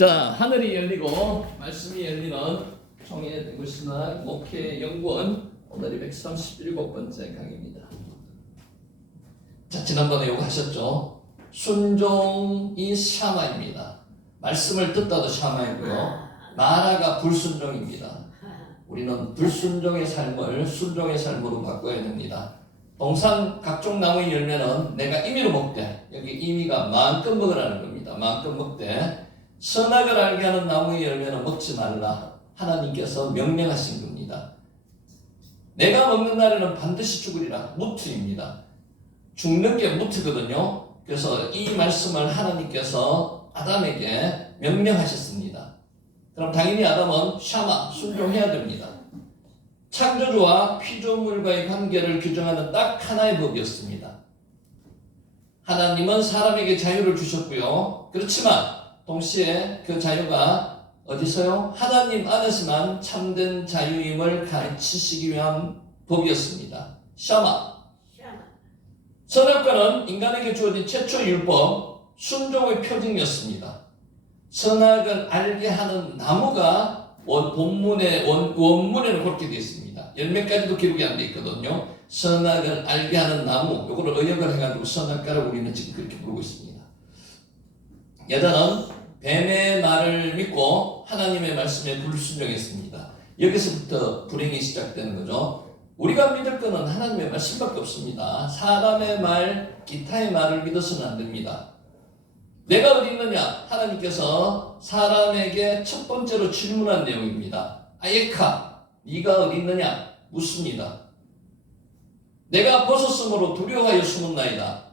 자, 하늘이 열리고 말씀이 열리는 청해 대구신학 목회연구원 오늘이 137번째 강의입니다. 자, 지난번에 요거 하셨죠? 순종이 샤마입니다. 말씀을 듣다도 샤마이고요. 마라가 불순종입니다. 우리는 불순종의 삶을 순종의 삶으로 바꿔야 됩니다. 동산 각종 나무의 열매는 내가 임의로 먹되, 여기 임의가 마음껏 먹으라는 겁니다. 마음껏 먹되 선악을 알게 하는 나무의 열매는 먹지 말라. 하나님께서 명령하신 겁니다. 내가 먹는 날에는 반드시 죽으리라. 무트입니다. 죽는 게 무트거든요. 그래서 이 말씀을 하나님께서 아담에게 명령하셨습니다. 그럼 당연히 아담은 샤마, 순종해야 됩니다. 창조주와 피조물과의 관계를 규정하는 딱 하나의 법이었습니다. 하나님은 사람에게 자유를 주셨고요. 그렇지만 동시에 그 자유가 어디서요? 하나님 안에서만 참된 자유임을 가르치시기 위한 법이었습니다. 샤마. 선악과는 인간에게 주어진 최초 율법, 순종의 표징이었습니다. 선악을 알게 하는 나무가 원문에는 그렇게 되어 있습니다. 열매까지도 기록이 안 되어 있거든요. 선악을 알게 하는 나무, 이거를 의역을 해가지고 선악과를 우리는 지금 그렇게 부르고 있습니다. 여자는 뱀의 말을 믿고 하나님의 말씀에 불순종했습니다. 여기서부터 불행이 시작되는 거죠. 우리가 믿을 것은 하나님의 말씀밖에 없습니다. 사람의 말, 기타의 말을 믿어서는 안 됩니다. 내가 어디 있느냐? 하나님께서 사람에게 첫 번째로 질문한 내용입니다. 아예카, 네가 어디 있느냐? 묻습니다. 내가 벗었으므로 두려워하여 숨었나이다.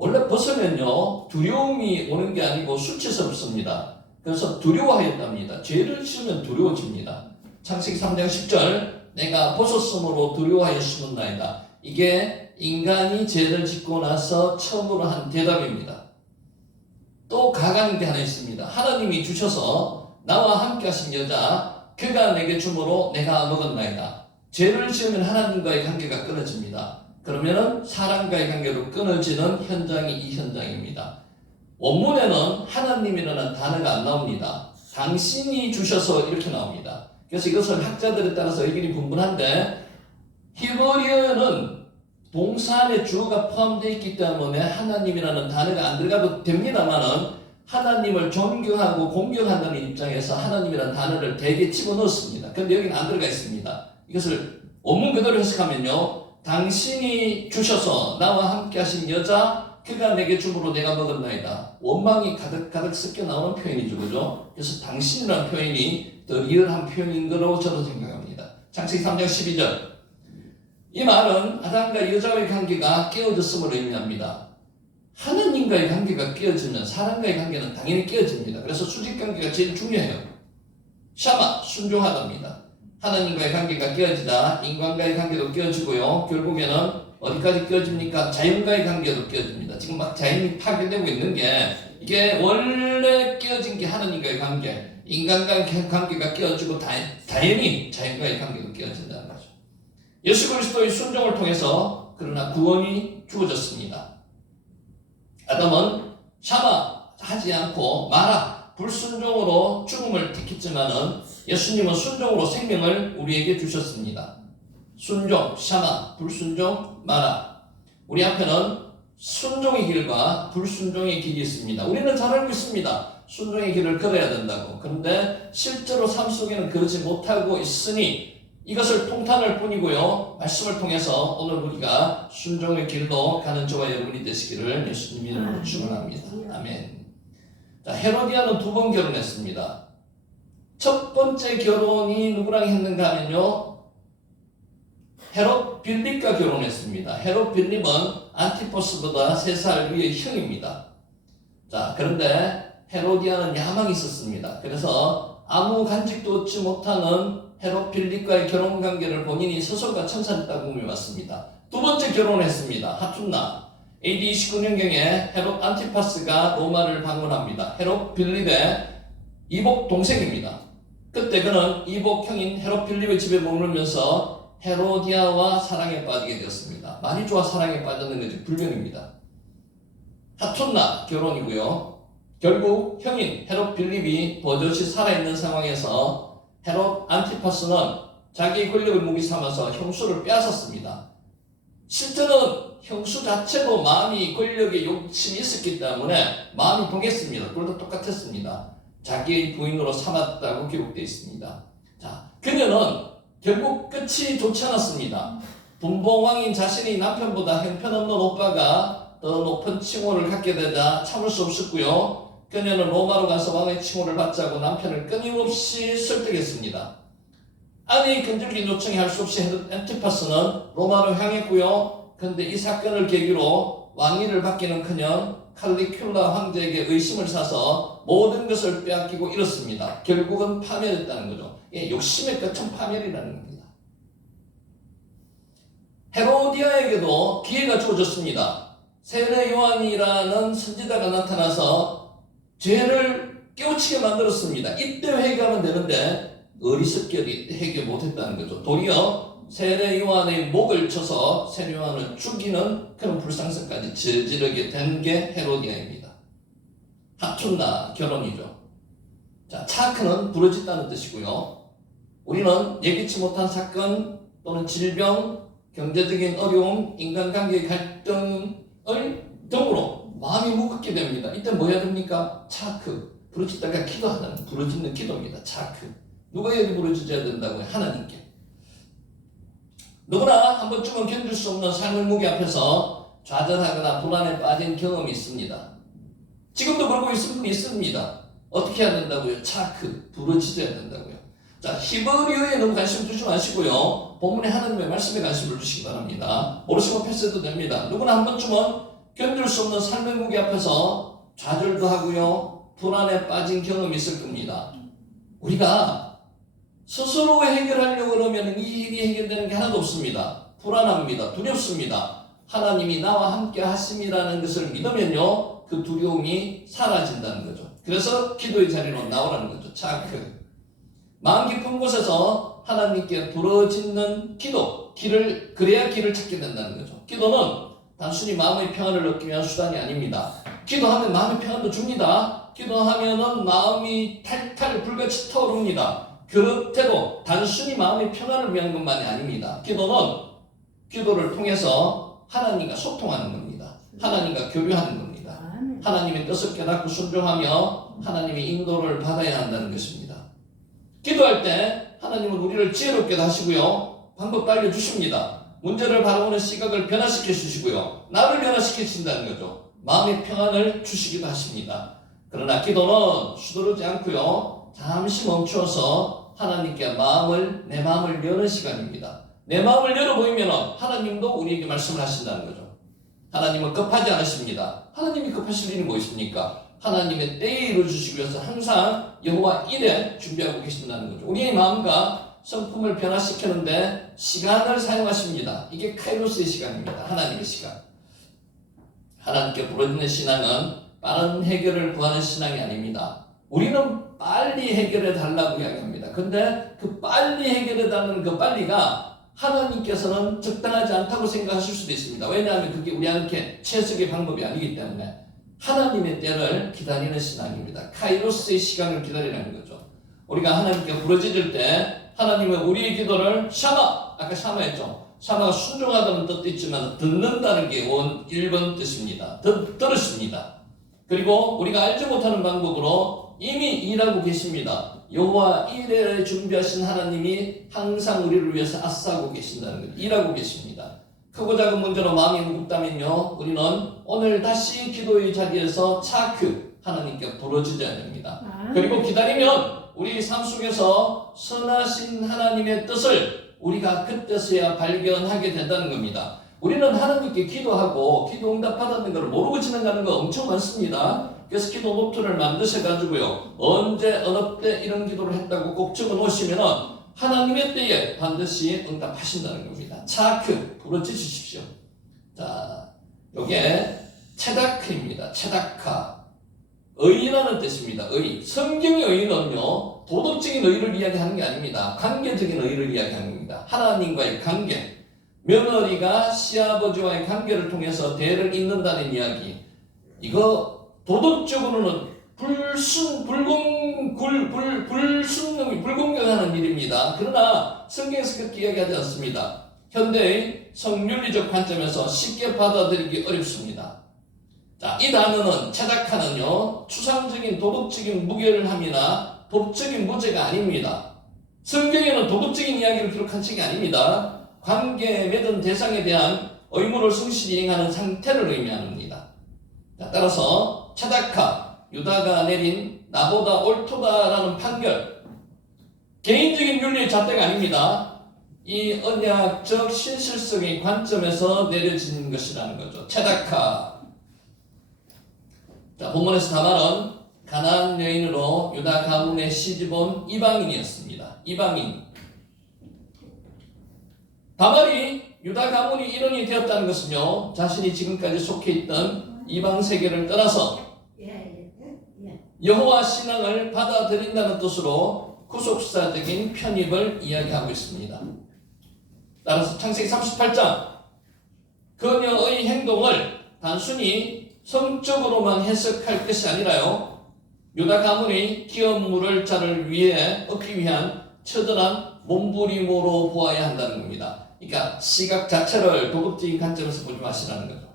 원래 벗으면요 두려움이 오는 게 아니고 수치스럽습니다. 그래서 두려워하였답니다. 죄를 지으면 두려워집니다. 창세기 3장 10절 내가 벗었으므로 두려워하여 숨었나이다. 이게 인간이 죄를 짓고 나서 처음으로 한 대답입니다. 또 가관인 게 하나 있습니다. 하나님이 주셔서 나와 함께 하신 여자 그가 내게 주므로 내가 먹었나이다. 죄를 지으면 하나님과의 관계가 끊어집니다. 그러면은 사람과의 관계로 끊어지는 현장이 이 현장입니다. 원문에는 하나님이라는 단어가 안 나옵니다. 당신이 주셔서 이렇게 나옵니다. 그래서 이것을 학자들에 따라서 의견이 분분한데 히브리어는 동사 안에 주어가 포함되어 있기 때문에 하나님이라는 단어가 안 들어가도 됩니다만은 하나님을 존경하고 공경한다는 입장에서 하나님이라는 단어를 대개 집어넣었습니다. 그런데 여기는 안 들어가 있습니다. 이것을 원문 그대로 해석하면요. 당신이 주셔서 나와 함께 하신 여자 그가 내게 주므로 내가 먹었나이다. 원망이 가득가득 섞여 나오는 표현이죠. 그죠? 그래서 당신이라는 표현이 더 리얼한 표현인 거로 저는 생각합니다. 창세기 3장 12절 이 말은 아담과 여자의 관계가 깨어졌음을 의미합니다. 하나님과의 관계가 깨어지면 사람과의 관계는 당연히 깨어집니다. 그래서 수직관계가 제일 중요해요. 샤마, 순종하답니다. 하나님과의 관계가 깨어지다 인간과의 관계도 깨어지고요. 결국에는 어디까지 깨어집니까? 자연과의 관계도 깨어집니다. 지금 막 자연이 파괴되고 있는 게 이게 원래 깨어진 게 하나님과의 관계, 인간과의 관계가 깨어지고 자연이 자연과의 관계도 깨어진다는 거죠. 예수 그리스도의 순종을 통해서 그러나 구원이 주어졌습니다. 아담은 샤마 하지 않고 마라 불순종으로 죽음을 택했지만은 예수님은 순종으로 생명을 우리에게 주셨습니다. 순종, 샤마, 불순종, 마라. 우리 앞에는 순종의 길과 불순종의 길이 있습니다. 우리는 잘 알고 있습니다. 순종의 길을 걸어야 된다고. 그런데 실제로 삶 속에는 그러지 못하고 있으니 이것을 통탄할 뿐이고요. 말씀을 통해서 오늘 우리가 순종의 길로 가는 저와 여러분이 되시기를 예수님 이름으로 축원합니다. 아멘. 자, 헤로디아는 2번 결혼했습니다. 첫 번째 결혼이 누구랑 했는가 하면요. 헤롯 빌립과 결혼했습니다. 헤롯 빌립은 안티포스보다 3살 위의 형입니다. 자, 그런데 헤로디아는 야망이 있었습니다. 그래서 아무 간직도 얻지 못하는 헤롯 빌립과의 결혼 관계를 본인이 소설가 천사했다고 꾸며왔습니다. 2번째 결혼을 했습니다. 하툰나. AD 29년경에 헤롯 안티파스가 로마를 방문합니다. 헤롯 빌립의 이복 동생입니다. 그때 그는 이복 형인 헤롯 빌립의 집에 머물면서 헤로디아와 사랑에 빠지게 되었습니다. 마리조와 사랑에 빠졌는 것이 불변입니다. 하툰나 결혼이고요. 결국 형인 헤롯 빌립이 버젓이 살아있는 상황에서 헤롯 안티파스는 자기 권력을 무기 삼아서 형수를 빼앗았습니다. 실제는 형수 자체도 마음이 권력에 욕심이 있었기 때문에 마음이 동했습니다. 둘 다 똑같았습니다. 자기의 부인으로 삼았다고 기록되어 있습니다. 자, 그녀는 결국 끝이 좋지 않았습니다. 분봉왕인 자신이 남편보다 형편없는 오빠가 더 높은 칭호를 갖게 되자 참을 수 없었고요. 그녀는 로마로 가서 왕의 칭호를 받자고 남편을 끊임없이 설득했습니다. 아니 끈질긴 요청이 할 수 없이 헤롯 안티파스는 로마로 향했고요. 그런데 이 사건을 계기로 왕위를 받기는커녕 칼리큘라 황제에게 의심을 사서 모든 것을 빼앗기고 잃었습니다. 결국은 파멸했다는 거죠. 욕심의 끝은 파멸이라는 겁니다. 헤로디아에게도 기회가 주어졌습니다. 세례 요한이라는 선지자가 나타나서 죄를 깨우치게 만들었습니다. 이때 회개하면 되는데 어리석게 회개 못했다는 거죠. 도리어 세례 요한의 목을 쳐서 세례 요한을 죽이는 그런 불상사까지 저지르게 된 게 헤로디아입니다. 하툰나 결혼이죠. 자, 차크는 부러졌다는 뜻이고요. 우리는 예기치 못한 사건 또는 질병, 경제적인 어려움, 인간관계의 갈등을 등으로 마음이 무겁게 됩니다. 이때 뭐 해야 됩니까? 차크. 부러졌다가 기도하는 부러지는 기도입니다. 차크. 누가 여기 부러져야 된다고요? 하나님께. 누구나 한 번쯤은 견딜 수 없는 삶의 무게 앞에서 좌절하거나 불안에 빠진 경험이 있습니다. 지금도 그러고 있는 분이 있습니다. 어떻게 해야 된다고요? 차크. 부러져야 된다고요. 자, 히브리어에 너무 관심 두지 마시고요. 본문의 하나님의 말씀에 관심을 두시기 바랍니다. 모르시면 패스해도 됩니다. 누구나 한 번쯤은 견딜 수 없는 삶의 무게 앞에서 좌절도 하고요. 불안에 빠진 경험이 있을 겁니다. 우리가 스스로 해결하려고 그러면 이 일이 해결되는 게 하나도 없습니다. 불안합니다. 두렵습니다. 하나님이 나와 함께 하심이라는 것을 믿으면요. 그 두려움이 사라진다는 거죠. 그래서 기도의 자리로 나오라는 거죠. 차크. 마음 깊은 곳에서 하나님께 부르짖는 기도, 그래야 길을 찾게 된다는 거죠. 기도는 단순히 마음의 평안을 얻기 위한 수단이 아닙니다. 기도하면 마음의 평안도 줍니다. 기도하면은 마음이 탈탈 불같이 타오릅니다. 그렇대도 단순히 마음의 평안을 위한 것만이 아닙니다. 기도를 통해서 하나님과 소통하는 겁니다. 하나님과 교류하는 겁니다. 하나님의 뜻을 깨닫고 순종하며 하나님의 인도를 받아야 한다는 것입니다. 기도할 때 하나님은 우리를 지혜롭게 하시고요. 방법도 알려주십니다. 문제를 바라보는 시각을 변화시켜 주시고요. 나를 변화시켜 주신다는 거죠. 마음의 평안을 주시기도 하십니다. 그러나 기도는 수두르지 않고요. 잠시 멈추어서 하나님께 내 마음을 여는 시간입니다. 내 마음을 열어보이면 하나님도 우리에게 말씀을 하신다는 거죠. 하나님은 급하지 않으십니다. 하나님이 급하실 일이 뭐 있습니까? 하나님의 때에 이루어주시기 위해서 항상 여호와 일에 준비하고 계신다는 거죠. 우리의 마음과 성품을 변화시키는데 시간을 사용하십니다. 이게 카이로스의 시간입니다. 하나님의 시간. 하나님께 부르짖는 신앙은 빠른 해결을 구하는 신앙이 아닙니다. 우리는 빨리 해결해 달라고 이야기합니다. 근데 그 빨리 해결해 달라는 그 빨리가 하나님께서는 적당하지 않다고 생각하실 수도 있습니다. 왜냐하면 그게 우리한테 최적의 방법이 아니기 때문에 하나님의 때를 기다리는 신앙입니다. 카이로스의 시간을 기다리는 거죠. 우리가 하나님께 부르짖을 때 하나님은 우리의 기도를 아까 샤마했죠. 샤마가 순종하다는 뜻도 있지만 듣는다는 게 1번 뜻입니다. 들으십니다. 그리고 우리가 알지 못하는 방법으로 이미 일하고 계십니다. 여호와 일에 준비하신 하나님이 항상 우리를 위해서 아싸하고 계신다는 거예요. 일하고 계십니다. 크고 작은 문제로 마음이 무겁다면요. 우리는 오늘 다시 기도의 자리에서 하나님께 부르짖어야 됩니다. 그리고 기다리면 우리 삶 속에서 선하신 하나님의 뜻을 우리가 그때서야 발견하게 된다는 겁니다. 우리는 하나님께 기도하고 기도 응답 받았는 걸 모르고 지나가는 거 엄청 많습니다. 그래서 기도 노트를 만드셔가지고요. 언제 어느 때 이런 기도를 했다고 꼭 적어놓으시면 하나님의 때에 반드시 응답하신다는 겁니다. 부르짖으십시오. 자, 요게 체다크입니다. 체다카. 의라는 뜻입니다. 성경의 의는요, 도덕적인 의를 이야기하는 게 아닙니다. 관계적인 의를 이야기하는 겁니다. 하나님과의 관계. 며느리가 시아버지와의 관계를 통해서 대를 잇는다는 이야기. 이거 도덕적으로는 불공정하는 일입니다. 그러나 성경에서 그렇게 이야기하지 않습니다. 현대의 성윤리적 관점에서 쉽게 받아들이기 어렵습니다. 자, 이 단어는 체다카는요, 추상적인 도덕적인 무결함이나 법적인 무죄가 아닙니다. 성경에는 도덕적인 이야기를 기록한 책이 아닙니다. 관계에 맺은 대상에 대한 의무를 성실히 이행하는 상태를 의미합니다. 자, 따라서 체다카, 유다가 내린 나보다 옳도다라는 판결, 개인적인 윤리의 잣대가 아닙니다. 이 언약적 신실성의 관점에서 내려진 것이라는 거죠. 체다카. 자, 본문에서 다말은 가나안 여인으로 유다 가문에 시집온 이방인이었습니다. 이방인. 다말이 유다 가문이 일원이 되었다는 것은요, 자신이 지금까지 속해 있던 이방 세계를 떠나서 여호와 신앙을 받아들인다는 뜻으로 구속사적인 편입을 이야기하고 있습니다. 따라서 창세기 38장, 그녀의 행동을 단순히 성적으로만 해석할 것이 아니라요, 유다 가문의 기업물을 자를 위해 얻기 위한 처절한 몸부림으로 보아야 한다는 겁니다. 그러니까 시각 자체를 도덕적인 관점에서 보지 마시라는 거죠.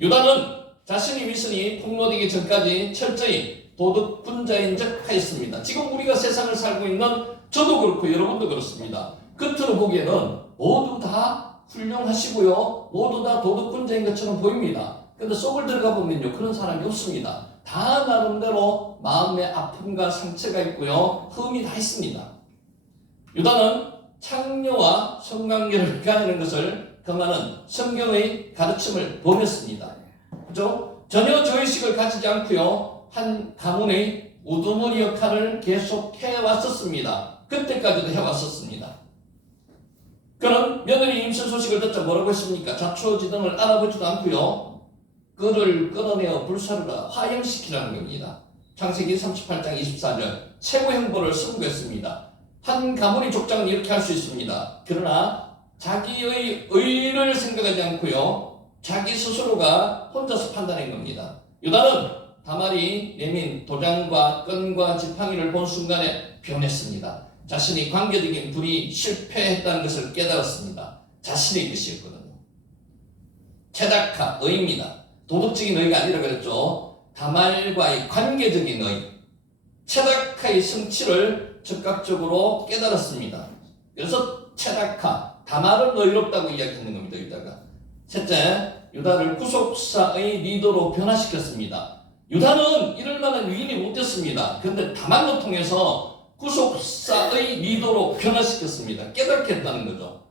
유다는 자신의 위선이 폭로되기 전까지 철저히 도덕분자인 척 하였습니다. 지금 우리가 세상을 살고 있는 저도 그렇고 여러분도 그렇습니다. 겉으로 보기에는 모두 다 훌륭하시고요, 모두 다 도덕분자인 것처럼 보입니다. 근데 속을 들어가 보면요, 그런 사람이 없습니다. 다 나름대로 마음의 아픔과 상처가 있고요, 흠이 다 있습니다. 유다는 창녀와 성관계를 가리는 것을 금하는 성경의 가르침을 범했습니다. 그죠? 전혀 저의식을 가지지 않고요, 한 가문의 우두머리 역할을 계속 해왔었습니다. 그때까지도 해왔었습니다. 그는 며느리 임신 소식을 듣자 뭐라고 했습니까? 자초지등을 알아보지도 않고요, 그를 끌어내어 불사르라 화형시키라는 겁니다. 창세기 38장 24절, 최고 형벌을 선고했습니다. 한 가문의 족장은 이렇게 할 수 있습니다. 그러나 자기의 의를 생각하지 않고요, 자기 스스로가 혼자서 판단한 겁니다. 유다는 다말이 내민 도장과 끈과 지팡이를 본 순간에 변했습니다. 자신이 관계적인 불이 실패했다는 것을 깨달았습니다. 자신의 것이었거든요. 체다카, 의입니다. 도덕적인 의가 아니라 그랬죠. 다말과의 관계적인 의, 체다카의 성취를 즉각적으로 깨달았습니다. 그래서 체다카, 다말은 의롭다고 이야기하는 겁니다. 유다가. 셋째, 유다를 구속사의 리더로 변화시켰습니다. 유다는 이럴 만한 위인이 못 됐습니다. 그런데 다말로 통해서 구속사의 리더로 변화시켰습니다. 깨닫게 했다는 거죠.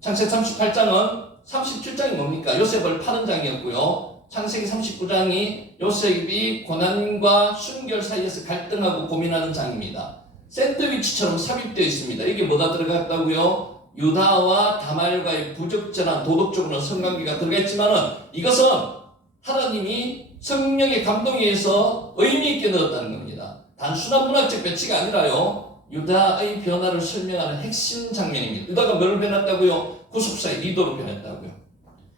창세기 38장은 37장이 뭡니까? 요셉을 파는 장이었고요. 창세기 39장이 요셉이 고난과 순결 사이에서 갈등하고 고민하는 장입니다. 샌드위치처럼 삽입되어 있습니다. 이게 뭐가 들어갔다고요? 유다와 다말과의 부적절한 도덕적으로는 성관계가 들어가 있지만은 이것은 하나님이 성령의 감동에 의해서 의미 있게 넣었다는 겁니다. 단순한 문학적 배치가 아니라요, 유다의 변화를 설명하는 핵심 장면입니다. 유다가 뭘 변했다고요? 구속사의 리더로 변했다고요.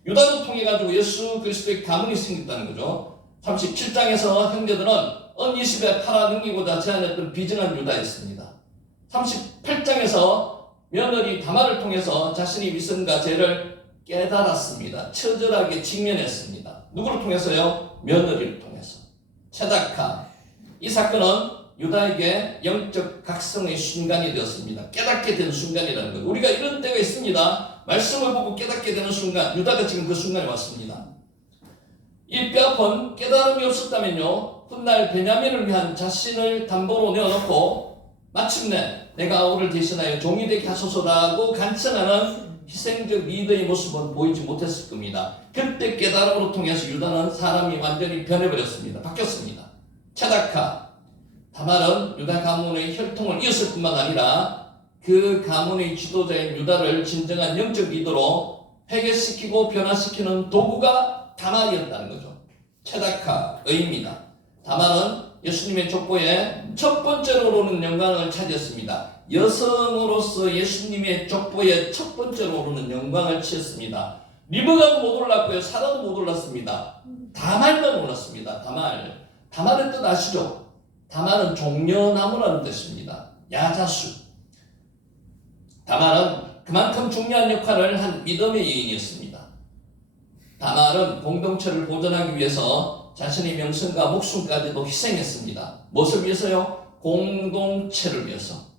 유다를 통해 가지고 예수 그리스도의 가문이 생겼다는 거죠. 37장에서 형제들은 언 20에 팔아넘기고자 제안했던 비정한 유다였습니다. 38장에서 며느리 다말을 통해서 자신의 위선과 죄를 깨달았습니다. 처절하게 직면했습니다. 누구를 통해서요? 며느리를 통해서. 체다카. 이 사건은 유다에게 영적 각성의 순간이 되었습니다. 깨닫게 되는 순간이라는 거예요. 우리가 이런 때가 있습니다. 말씀을 보고 깨닫게 되는 순간, 유다가 지금 그 순간에 왔습니다. 이 뼈아픈 깨달음이 없었다면요, 훗날 베냐민을 위한 자신을 담보로 내어놓고 마침내 내가 아우를 대신하여 종이 되게 하소서라고 간청하는 희생적 리더의 모습은 보이지 못했을 겁니다. 그때 깨달음으로 통해서 유다는 사람이 완전히 변해버렸습니다. 바뀌었습니다. 체다카, 다말은 유다 가문의 혈통을 이었을 뿐만 아니라 그 가문의 지도자인 유다를 진정한 영적 리더로 회개시키고 변화시키는 도구가 다말이었다는 거죠. 체다카, 의입니다. 다말은 예수님의 족보에 첫 번째로 오르는 영광을 차지했습니다. 여성으로서 예수님의 족보에 첫 번째로 오르는 영광을 취했습니다. 리브가도 못 올랐고요, 사라도 못 올랐습니다. 다말만 올랐습니다. 다말. 다말의 뜻 아시죠? 다말은 종려나무라는 뜻입니다. 야자수. 다말은 그만큼 중요한 역할을 한 믿음의 여인이었습니다. 다말은 공동체를 보존하기 위해서 자신의 명성과 목숨까지도 희생했습니다. 무엇을 위해서요? 공동체를 위해서.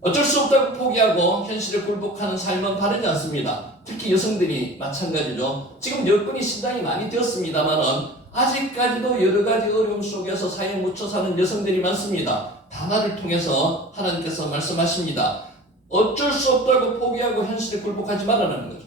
어쩔 수 없다고 포기하고 현실에 굴복하는 삶은 바르지 않습니다. 특히 여성들이 마찬가지죠. 지금 여건이 신당이 많이 되었습니다만은 아직까지도 여러 가지 어려움 속에서 사회에 묻혀 사는 여성들이 많습니다. 다말을 통해서 하나님께서 말씀하십니다. 어쩔 수 없다고 포기하고 현실에 굴복하지 말라는 거죠.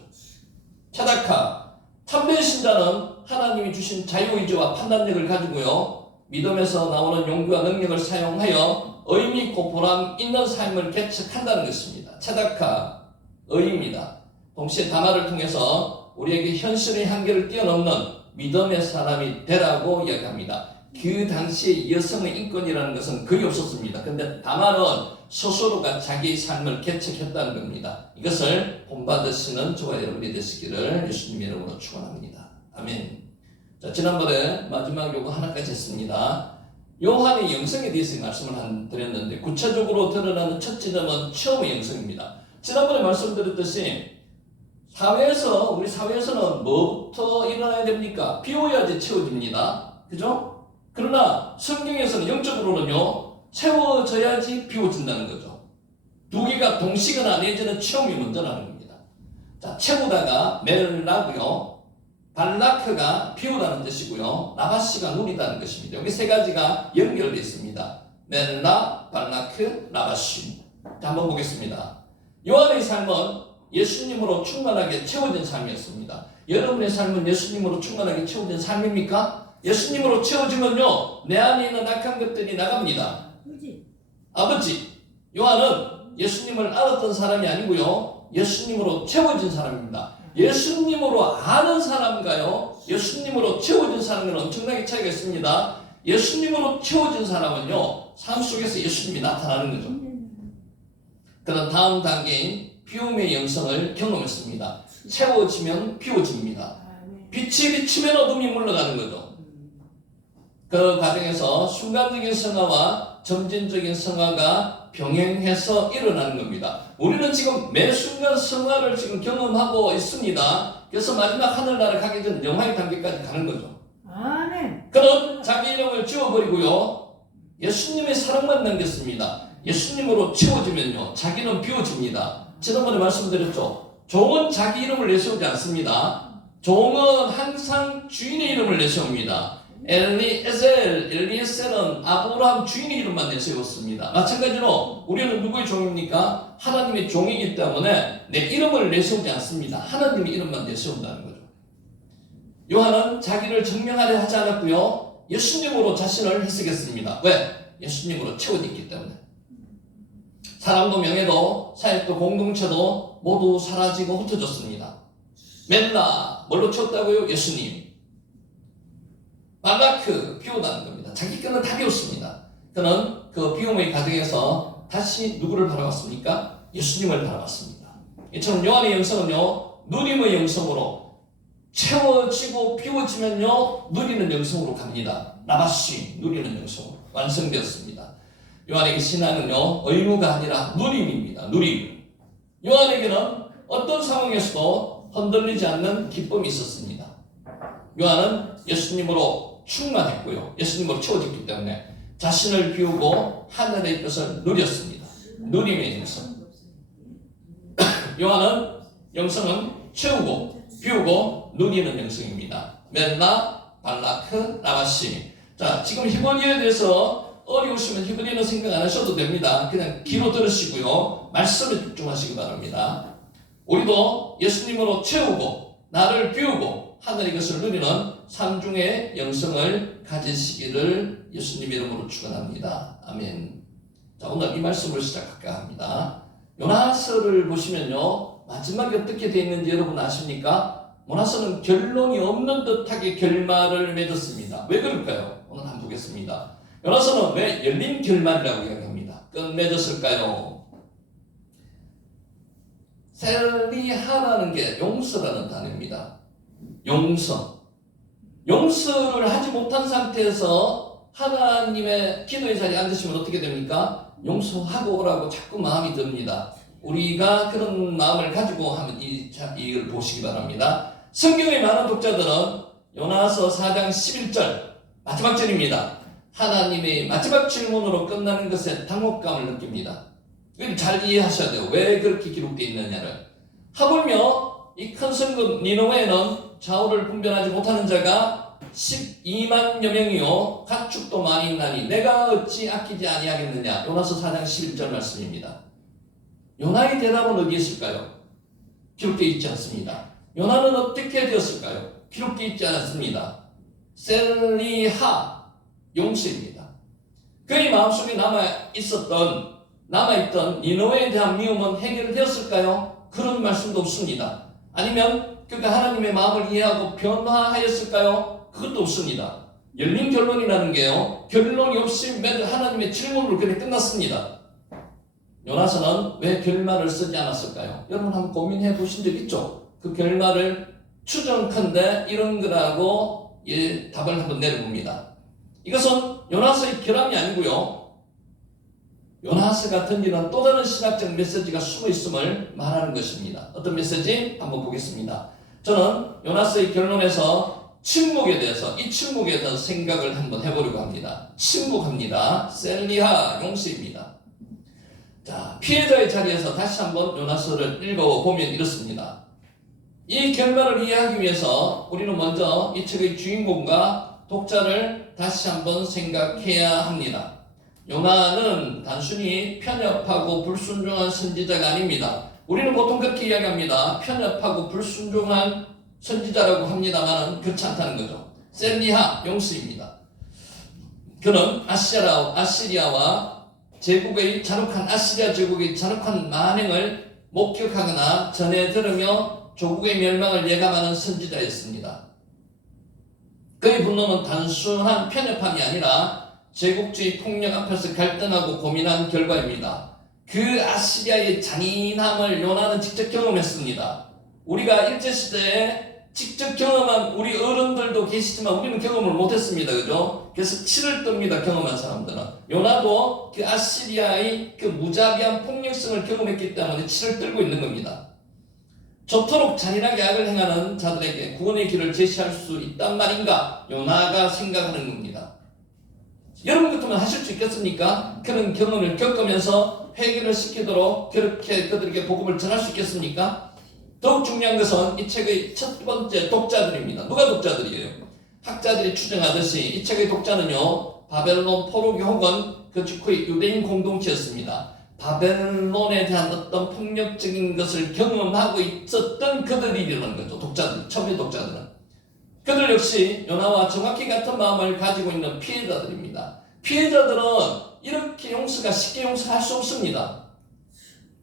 차다카, 참된 신자는 하나님이 주신 자유의지와 판단력을 가지고요, 믿음에서 나오는 용기와 능력을 사용하여 의미 있고 보람 있는 삶을 개척한다는 것입니다. 차다카, 의입니다. 동시에 다말을 통해서 우리에게 현실의 한계를 뛰어넘는 믿음의 사람이 되라고 이야기합니다. 그 당시에 여성의 인권이라는 것은 거의 없었습니다. 근데 다말은 스스로가 자기의 삶을 개척했다는 겁니다. 이것을 본받으시는 저와 여러분이 되시기를 예수님의 이름으로 축원합니다. 아멘. 자, 지난번에 마지막 요구 하나까지 했습니다. 요한의 영성에 대해서 말씀을 드렸는데 구체적으로 드러나는 첫 지점은 처음의 영성입니다. 지난번에 말씀드렸듯이 우리 사회에서는 뭐부터 일어나야 됩니까? 비워야지 채워집니다. 그죠? 그러나 성경에서는 영적으로는요, 채워져야지 비워진다는 거죠. 두 개가 동시거나 내지는 체험이 먼저라는 겁니다. 자, 채우다가 멜라고요, 발라크가 비우다는 뜻이고요, 라바시가 누리다는 것입니다. 여기 세 가지가 연결되어 있습니다. 멜라, 발라크, 라바시. 자, 한번 보겠습니다. 요한의 삶은 예수님으로 충만하게 채워진 삶이었습니다. 여러분의 삶은 예수님으로 충만하게 채워진 삶입니까? 예수님으로 채워지면요, 내 안에 있는 악한 것들이 나갑니다. 아버지, 요한은 예수님을 알았던 사람이 아니고요, 예수님으로 채워진 사람입니다. 예수님으로 아는 사람과요, 예수님으로 채워진 사람은 엄청나게 차이가 있습니다. 예수님으로 채워진 사람은요, 삶 속에서 예수님이 나타나는 거죠. 그런 다음 단계인 비움의 영성을 경험했습니다. 채워지면 비워집니다. 빛이 비치면 어둠이 물러가는 거죠. 그 과정에서 순간적인 성화와 점진적인 성화가 병행해서 일어나는 겁니다. 우리는 지금 매 순간 성화를 지금 경험하고 있습니다. 그래서 마지막 하늘나라 가기 전 영화의 단계까지 가는 거죠. 아멘. 그는 자기 이름을 지워버리고요, 예수님의 사랑만 남겼습니다. 예수님으로 채워지면요, 자기는 비워집니다. 지난번에 말씀드렸죠. 종은 자기 이름을 내세우지 않습니다. 종은 항상 주인의 이름을 내세웁니다. 엘리에셀은 아브라함 주인의 이름만 내세웠습니다. 마찬가지로 우리는 누구의 종입니까? 하나님의 종이기 때문에 내 이름을 내세우지 않습니다. 하나님의 이름만 내세운다는 거죠. 요한은 자기를 증명하려 하지 않았고요, 예수님으로 자신을 해석했습니다. 왜? 예수님으로 채워졌기 때문에. 사람도 명예도 사역도 공동체도 모두 사라지고 흩어졌습니다. 멜라, 뭘로 채웠다고요? 예수님. 발라크, 비우다는 겁니다. 자기 거는 다 비웠습니다. 그는 그 비움의 과정에서 다시 누구를 바라봤습니까? 예수님을 바라봤습니다. 이처럼 요한의 영성은요, 누림의 영성으로 채워지고 비워지면요, 누리는 영성으로 갑니다. 라바시, 누리는 영성으로 완성되었습니다. 요한에게 신앙은요, 의무가 아니라 누림입니다. 누림. 요한에게는 어떤 상황에서도 흔들리지 않는 기쁨이 있었습니다. 요한은 예수님으로 충만했고요, 예수님으로 채워졌기 때문에 자신을 비우고 하늘의 뜻을 누렸습니다. 누림의 영성. 요한은 영성은 채우고 비우고 누리는 영성입니다. 멜라, 발라크, 라바시. 자, 지금 히브리어에 대해서 어려우시면 히브리어는 생각 안 하셔도 됩니다. 그냥 귀로 들으시고요, 말씀에 집중하시기 바랍니다. 우리도 예수님으로 채우고 나를 비우고 하늘의 것을 누리는 삼중의 영성을 가지시기를 예수님 이름으로 축원합니다. 아멘. 자, 오늘 이 말씀을 시작할까 합니다. 요나서를 보시면요, 마지막에 어떻게 되어 있는지 여러분 아십니까? 요나서는 결론이 없는 듯하게 결말을 맺었습니다. 왜 그럴까요? 오늘 한번 보겠습니다. 요나서는 왜 열린 결말이라고 이야기합니다. 끝맺었을까요? 셀리하라는 게 용서라는 단어입니다. 용서. 용서를 하지 못한 상태에서 하나님의 기도의 자리에 앉으시면 어떻게 됩니까? 용서하고 오라고 자꾸 마음이 듭니다. 우리가 그런 마음을 가지고 하면 이걸 보시기 바랍니다. 성경의 많은 독자들은 요나서 4장 11절 마지막 절입니다. 하나님의 마지막 질문으로 끝나는 것에 당혹감을 느낍니다. 이걸 잘 이해하셔야 돼요. 왜 그렇게 기록되어 있느냐를. 하물며 이 큰 성읍 니느웨에는 좌우를 분별하지 못하는 자가 12만여 명이요 가축도 많이 있나니 내가 어찌 아끼지 아니하겠느냐. 요나서 4장 11절 말씀입니다. 요나의 대답은 어디에 있을까요? 기록되어 있지 않습니다. 요나는 어떻게 되었을까요? 기록되어 있지 않았습니다. 셀리하 용서입니다. 그의 마음속에 남아있던 니느웨에 대한 미움은 해결되었을까요? 그런 말씀도 없습니다. 아니면 그가 하나님의 마음을 이해하고 변화하였을까요? 그것도 없습니다. 열린 결론이라는 게요, 결론이 없이 하나님의 질문으로 그냥 끝났습니다. 요나서는 왜 결말을 쓰지 않았을까요? 여러분 한번 고민해 보신 적 있죠? 그 결말을 추정컨대 이런 거라고 답을 한번 내려봅니다. 이것은 요나서의 결함이 아니고요, 요나서가 던지는 또 다른 신학적 메시지가 숨어 있음을 말하는 것입니다. 어떤 메시지? 한번 보겠습니다. 저는 요나서의 결론에서 침묵에 대해서, 이 침묵에 대한 생각을 한번 해보려고 합니다. 침묵합니다. 셀리하 용서입니다. 자, 피해자의 자리에서 다시 한번 요나서를 읽어보면 이렇습니다. 이 결말을 이해하기 위해서 우리는 먼저 이 책의 주인공과 독자를 다시 한번 생각해야 합니다. 요나는 단순히 편협하고 불순종한 선지자가 아닙니다. 우리는 보통 그렇게 이야기합니다. 편협하고 불순종한 선지자라고 합니다만 그렇지 않다는 거죠. 셀리하 용서입니다. 그는 아시리아와 제국의 잔혹한 아시리아 제국의 잔혹한 만행을 목격하거나 전해 들으며 조국의 멸망을 예감하는 선지자였습니다. 그의 분노는 단순한 편협함이 아니라 제국주의 폭력 앞에서 갈등하고 고민한 결과입니다. 그 아시리아의 잔인함을 요나는 직접 경험했습니다. 우리가 일제시대에 직접 경험한 우리 어른들도 계시지만 우리는 경험을 못했습니다. 그죠? 그래서 치를 뜹니다. 경험한 사람들은. 요나도 그 아시리아의 그 무자비한 폭력성을 경험했기 때문에 치를 떨고 있는 겁니다. 저토록 잔인하게 악을 행하는 자들에게 구원의 길을 제시할 수 있단 말인가? 요나가 생각하는 겁니다. 여러분 같으면 하실 수 있겠습니까? 그런 경험을 겪으면서 회개를 시키도록 그렇게 그들에게 복음을 전할 수 있겠습니까? 더욱 중요한 것은 이 책의 첫 번째 독자들입니다. 누가 독자들이에요? 학자들이 추정하듯이 이 책의 독자는요, 바벨론 포로기 혹은 그 직후의 유대인 공동체였습니다. 바벨론에 대한 어떤 폭력적인 것을 경험하고 있었던 그들이라는 거죠. 독자들, 처음의 독자들은. 그들 역시 요나와 정확히 같은 마음을 가지고 있는 피해자들입니다. 피해자들은 이렇게 쉽게 용서할 수 없습니다.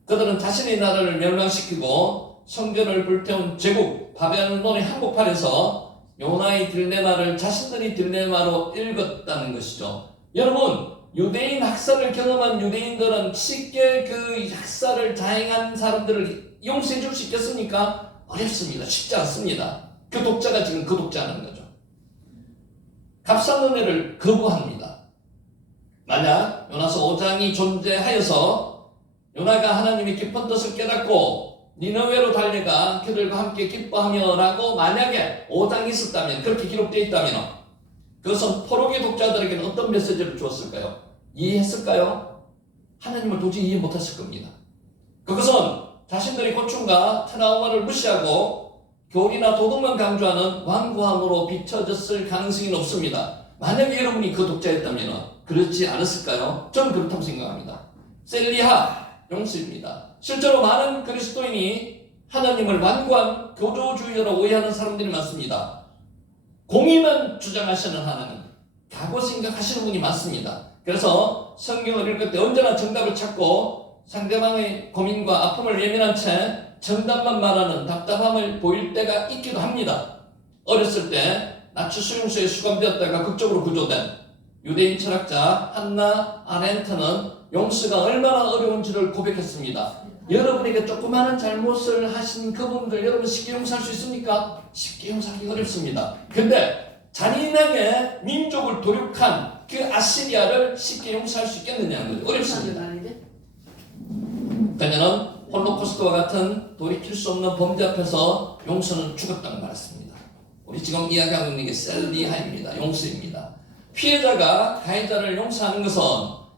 그들은 자신의 나라를 멸망시키고 성전을 불태운 제국 바벨론의 한복판에서 요나의 딜레마를 자신들의 딜레마로 읽었다는 것이죠. 여러분, 유대인 학살을 경험한 유대인들은 쉽게 그 학살을 자행한 사람들을 용서해 줄 수 있겠습니까? 어렵습니다. 쉽지 않습니다. 그 독자가 지금 그 독자라는 거죠. 값싼 은혜를 거부합니다. 만약 요나서 5장이 존재하여서 요나가 하나님의 깊은 뜻을 깨닫고 니느웨로 달려가 그들과 함께 기뻐하며 라고 만약에 5장이 있었다면, 그렇게 기록되어 있다면 그것은 포로기 독자들에게는 어떤 메시지를 주었을까요? 이해했을까요? 하나님을 도저히 이해 못했을 겁니다. 그것은 자신들의 고충과 트라우마를 무시하고 교리나 도덕만 강조하는 완고함으로 비춰졌을 가능성이 높습니다. 만약에 여러분이 그 독자였다면 그렇지 않았을까요? 저는 그렇다고 생각합니다. 셀리하 용서입니다. 실제로 많은 그리스도인이 하나님을 완고한 교조주의자로 오해하는 사람들이 많습니다. 공의만 주장하시는 하나님, 라고 생각하시는 분이 많습니다. 그래서 성경을 읽을 때 언제나 정답을 찾고 상대방의 고민과 아픔을 예민한 채 정답만 말하는 답답함을 보일 때가 있기도 합니다. 어렸을 때 나치 수용소에 수감되었다가 극적으로 구조된 유대인 철학자 한나 아렌트는 용서가 얼마나 어려운지를 고백했습니다. 여러분에게 조그마한 잘못을 하신 그분들 여러분 쉽게 용서할 수 있습니까? 쉽게 용서하기 어렵습니다. 근데 잔인하게 민족을 도륙한 그 아시리아를 쉽게 용서할 수 있겠느냐는 거죠. 어렵습니다. 그녀는 홀로코스트와 같은 돌이킬 수 없는 범죄 앞에서 용서는 죽었다고 말했습니다. 우리 지금 이야기하고 있는 게 셀리하입니다. 용서입니다. 피해자가 가해자를 용서하는 것은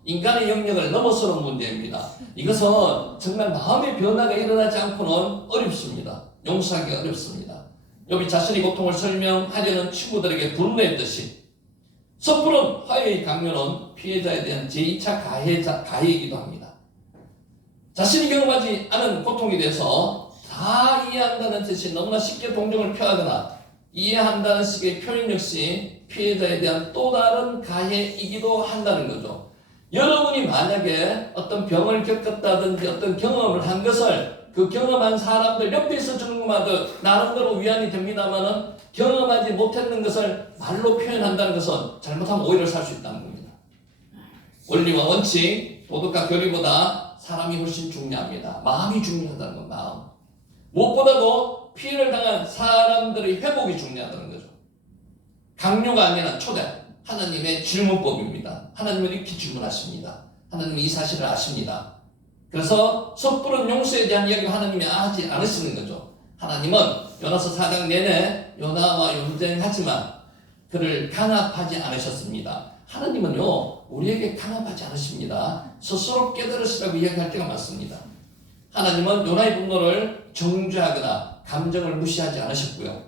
인간의 영역을 넘어서는 문제입니다. 이것은 정말 마음의 변화가 일어나지 않고는 어렵습니다. 용서하기가 어렵습니다. 욥이 자신의 고통을 설명하려는 친구들에게 분노했듯이 섣부른 화해의 강요는 피해자에 대한 제2차 가해이기도 합니다. 자신이 경험하지 않은 고통에 대해서 다 이해한다는 뜻이 너무나 쉽게 동정을 표하거나 이해한다는 식의 표현 역시 피해자에 대한 또 다른 가해이기도 한다는 거죠. 여러분이 만약에 어떤 병을 겪었다든지 어떤 경험을 한 것을 그 경험한 사람들 옆에 있어 주는 것마다 나름대로 위안이 됩니다만은 경험하지 못했는 것을 말로 표현한다는 것은 잘못하면 오해를 살 수 있다는 겁니다. 원리와 원칙, 도덕과 교리보다 사람이 훨씬 중요합니다. 마음이 중요하다는 건 마음. 무엇보다도 피해를 당한 사람들의 회복이 중요하다는 거죠. 강요가 아니라 초대, 하나님의 질문법입니다. 하나님은 이렇게 질문하십니다. 하나님은 이 사실을 아십니다. 그래서 섣부른 용서에 대한 이야기를 하나님이 하지 않으시는 거죠. 하나님은 요나서 4장 내내 요나와 논쟁하지만 그를 강압하지 않으셨습니다. 하나님은요 우리에게 강압하지 않으십니다. 스스로 깨달으시라고 이야기할 때가 많습니다. 하나님은 요나의 분노를 정죄하거나 감정을 무시하지 않으셨고요.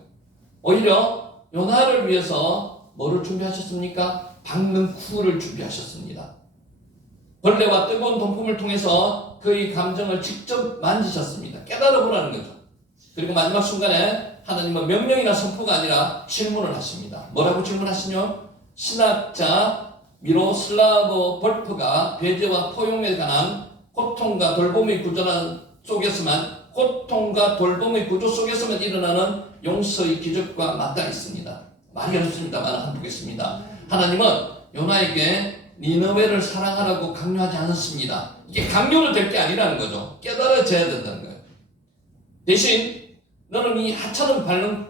오히려 요나를 위해서 뭐를 준비하셨습니까? 박는 쿠를 준비하셨습니다. 벌레와 뜨거운 동품을 통해서 그의 감정을 직접 만지셨습니다. 깨달아 보라는 거죠. 그리고 마지막 순간에 하나님은 명령이나 선포가 아니라 질문을 하십니다. 뭐라고 질문하시뇨? 신학자 미로슬라브 볼프가 배제와 포용에 관한 고통과 돌봄의 구조라는 속에서만 고통과 돌봄의 구조 속에서만 일어나는 용서의 기적과 맞닿아 있습니다. 말이 어렵습니다만 한번 보겠습니다. 하나님은 요나에게 니느웨를 사랑하라고 강요하지 않았습니다. 이게 강요로 될 게 아니라는 거죠. 깨달아져야 된다는 거예요. 대신 너는 이 하찮은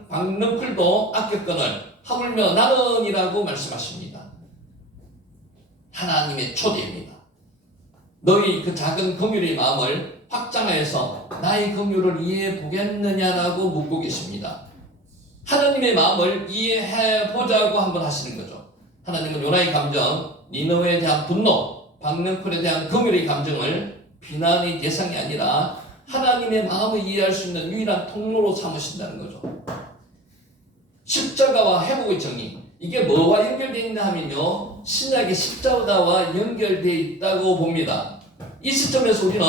박는 풀도 아꼈거늘 하물며 나는이라고 말씀하십니다. 하나님의 초대입니다. 너희 그 작은 긍휼의 마음을 확장하여서 나의 긍휼을 이해해 보겠느냐라고 묻고 계십니다. 하나님의 마음을 이해해 보자고 한번 하시는 거죠. 하나님은 요나의 감정, 니느웨에 대한 분노, 박능쿨에 대한 긍휼의 감정을 비난의 대상이 아니라 하나님의 마음을 이해할 수 있는 유일한 통로로 삼으신다는 거죠. 십자가와 회복의 정의, 이게 뭐와 연결되어 있나 하면요, 신약의 십자가와 연결되어 있다고 봅니다. 이 시점에서 우리는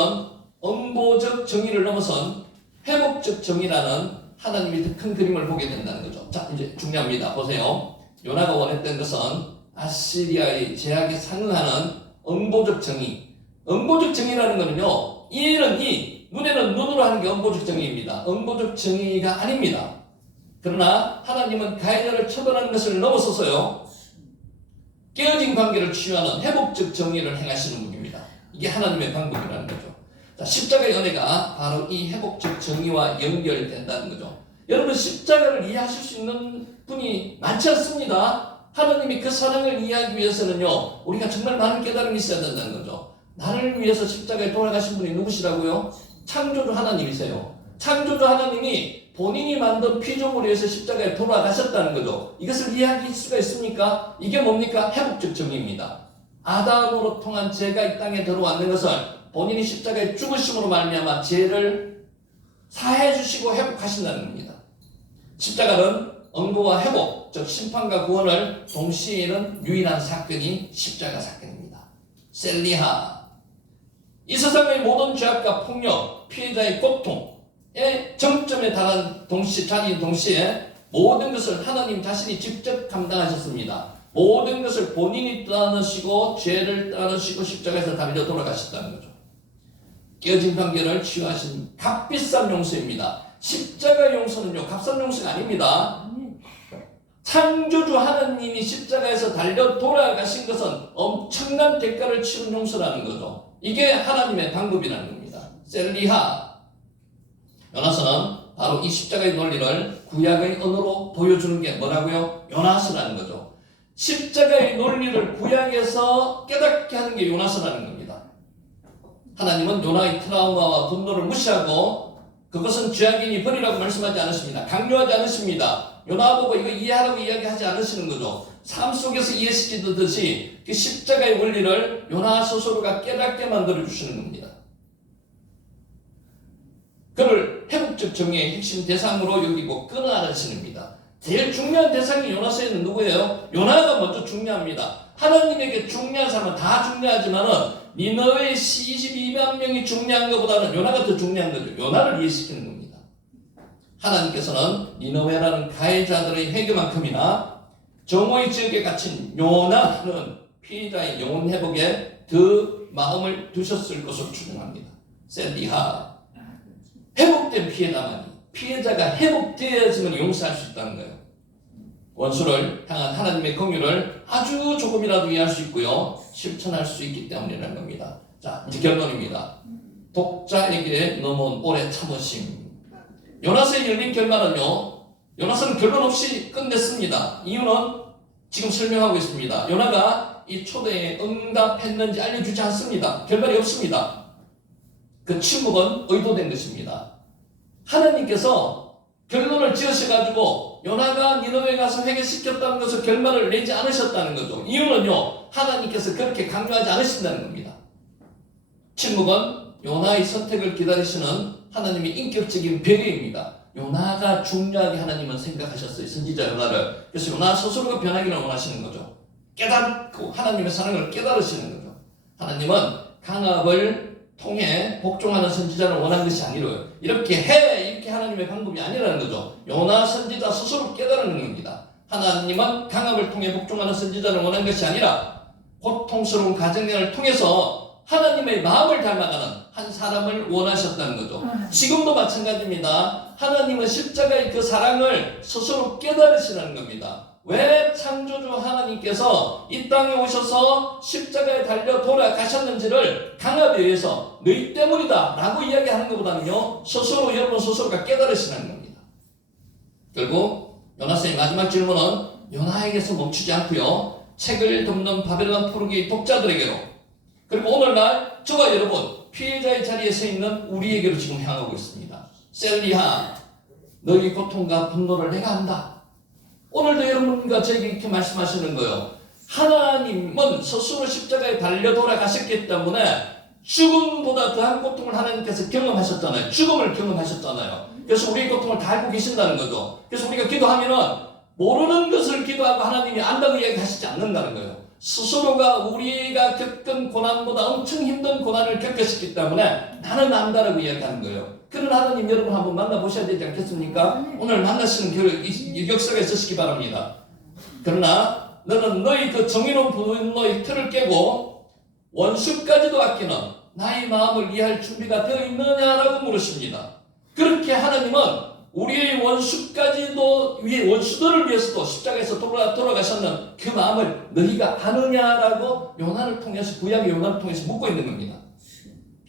응보적 정의를 넘어선 회복적 정의라는 하나님의 더 큰 그림을 보게 된다는 거죠. 자, 이제 중요합니다. 보세요. 요나가 원했던 것은 아시리아의 제약에 상응하는 응보적 정의. 응보적 정의라는 것은요, 이에는 이, 눈에는 눈으로 하는 게 응보적 정의입니다. 응보적 정의가 아닙니다. 그러나 하나님은 가해자를 처벌하는 것을 넘어서서요, 깨어진 관계를 치유하는 회복적 정의를 행하시는 분입니다. 이게 하나님의 방법이라는 거죠. 자, 십자가의 은혜가 바로 이 회복적 정의와 연결된다는 거죠. 여러분, 십자가를 이해하실 수 있는 분이 많지 않습니다. 하나님이 그 사랑을 이해하기 위해서는요, 우리가 정말 많은 깨달음이 있어야 된다는 거죠. 나를 위해서 십자가에 돌아가신 분이 누구시라고요? 창조주 하나님이세요. 창조주 하나님이 본인이 만든 피조물에 의해서 십자가에 돌아가셨다는 거죠. 이것을 이해할 수가 있습니까? 이게 뭡니까? 회복적 정의입니다. 아담으로 통한 죄가 이 땅에 들어왔는 것을 본인이 십자가에 죽으심으로 말미암아 죄를 사해 주시고 회복하신다는 겁니다. 십자가는 응보와 회복, 즉 심판과 구원을 동시에 이룬 유일한 사건이 십자가 사건입니다. 셀리하. 이 세상의 모든 죄악과 폭력, 피해자의 고통의 정점에 달한 동시에 모든 것을 하나님 자신이 직접 감당하셨습니다. 모든 것을 본인이 떠나시고 죄를 떠나시고 십자가에서 달려 돌아가셨다는 거죠. 깨어진 관계를 치유하신 값비싼 용서입니다. 십자가 용서는요, 값싼 용서가 아닙니다. 창조주 하나님이 십자가에서 달려 돌아가신 것은 엄청난 대가를 치른 용서라는 거죠. 이게 하나님의 방법이라는 겁니다. 셀리하. 요나서는 바로 이 십자가의 논리를 구약의 언어로 보여주는 게 뭐라고요? 요나서라는 거죠. 십자가의 논리를 구약에서 깨닫게 하는 게 요나서라는 겁니다. 하나님은 요나의 트라우마와 분노를 무시하고 그것은 죄악이니 버리라고 말씀하지 않으십니다. 강요하지 않으십니다. 요나 보고 이거 이해하라고 이야기하지 않으시는 거죠. 삶 속에서 이해시키듯이 그 십자가의 원리를 요나 스스로가 깨닫게 만들어 주시는 겁니다. 그를 회복적 정의의 핵심 대상으로 여기고 끊어안으십니다. 제일 중요한 대상이 요나서에는 누구예요? 요나가 먼저 중요합니다. 하나님에게 중요한 사람은 다 중요하지만은 니느웨의 22만 명이 중요한 것보다는 요나가 더 중요한 거죠. 요나를 이해시키는 겁니다. 하나님께서는 니느웨라는 가해자들의 회개만큼이나 정오의 지역에 갇힌 요나는 피해자의 영혼 회복에 더 마음을 두셨을 것으로 추정합니다. 셀리하 회복된 피해자가 회복되어야지만 용서할 수 있다는 거예요. 원수를 향한 하나님의 긍휼을 아주 조금이라도 이해할 수 있고요. 실천할 수 있기 때문이라는 겁니다. 자, 이제 결론입니다. 독자에게 넘어온 오래 참으심. 요나서의 열린 결말은요. 요나서는 결론 없이 끝냈습니다. 이유는 지금 설명하고 있습니다. 요나가 이 초대에 응답했는지 알려주지 않습니다. 결말이 없습니다. 그 침묵은 의도된 것입니다. 하나님께서 결론을 지으셔가지고 요나가 니느웨 가서 회개시켰다는 것을 결말을 내지 않으셨다는 거죠. 이유는요, 하나님께서 그렇게 강요하지 않으신다는 겁니다. 침묵은 요나의 선택을 기다리시는 하나님의 인격적인 배려입니다. 요나가 중요하게 하나님은 생각하셨어요. 선지자 요나를. 그래서 요나 스스로가 변하기를 원하시는 거죠. 깨닫고 하나님의 사랑을 깨달으시는 거죠. 하나님은 강압을 통해 복종하는 선지자를 원한 것이 아니라 이렇게 해 이렇게 하나님의 방법이 아니라는 거죠. 요나 선지자 스스로 깨달는 겁니다. 하나님은 강압을 통해 복종하는 선지자를 원한 것이 아니라 고통스러운 가정을 통해서 하나님의 마음을 닮아가는 한 사람을 원하셨다는 거죠. 지금도 마찬가지입니다. 하나님은 십자가의 그 사랑을 스스로 깨달으시라는 겁니다. 왜 창조주 하나님께서 이 땅에 오셔서 십자가에 달려 돌아가셨는지를 강압에 의해서 너희 때문이다 라고 이야기하는 것보다는요, 스스로 여러분 스스로가 깨달으시는 겁니다. 결국 요나서의 마지막 질문은 요나에게서 멈추지 않고요, 책을 덮는 바벨론 포로기의 독자들에게로, 그리고 오늘날 저와 여러분 피해자의 자리에 서 있는 우리에게로 지금 향하고 있습니다. 셀리하, 너희 고통과 분노를 내가 안다. 오늘도 여러분과 저에게 이렇게 말씀하시는 거예요. 하나님은 스스로 십자가에 달려 돌아가셨기 때문에 죽음보다 더한 고통을 하나님께서 경험하셨잖아요. 죽음을 경험하셨잖아요. 그래서 우리의 고통을 다 알고 계신다는 거죠. 그래서 우리가 기도하면은 모르는 것을 기도하고 하나님이 안다고 이야기하시지 않는다는 거예요. 스스로가 우리가 겪은 고난보다 엄청 힘든 고난을 겪으셨기 때문에 나는 안다라고 이야기하는 거예요. 그런 하나님 여러분 한번 만나보셔야 되지 않겠습니까? 오늘 만나시는 역사가 있으시기 바랍니다. 그러나 너는 너희 그 정의로운 분노의 틀을 깨고 원수까지도 아끼는 나의 마음을 이해할 준비가 되어 있느냐라고 물으십니다. 그렇게 하나님은 우리의 원수까지도 원수들을 위해서도 십자가에서 돌아가셨는 그 마음을 너희가 아느냐라고 요나를 통해서 구약의 요나를 통해서 묻고 있는 겁니다.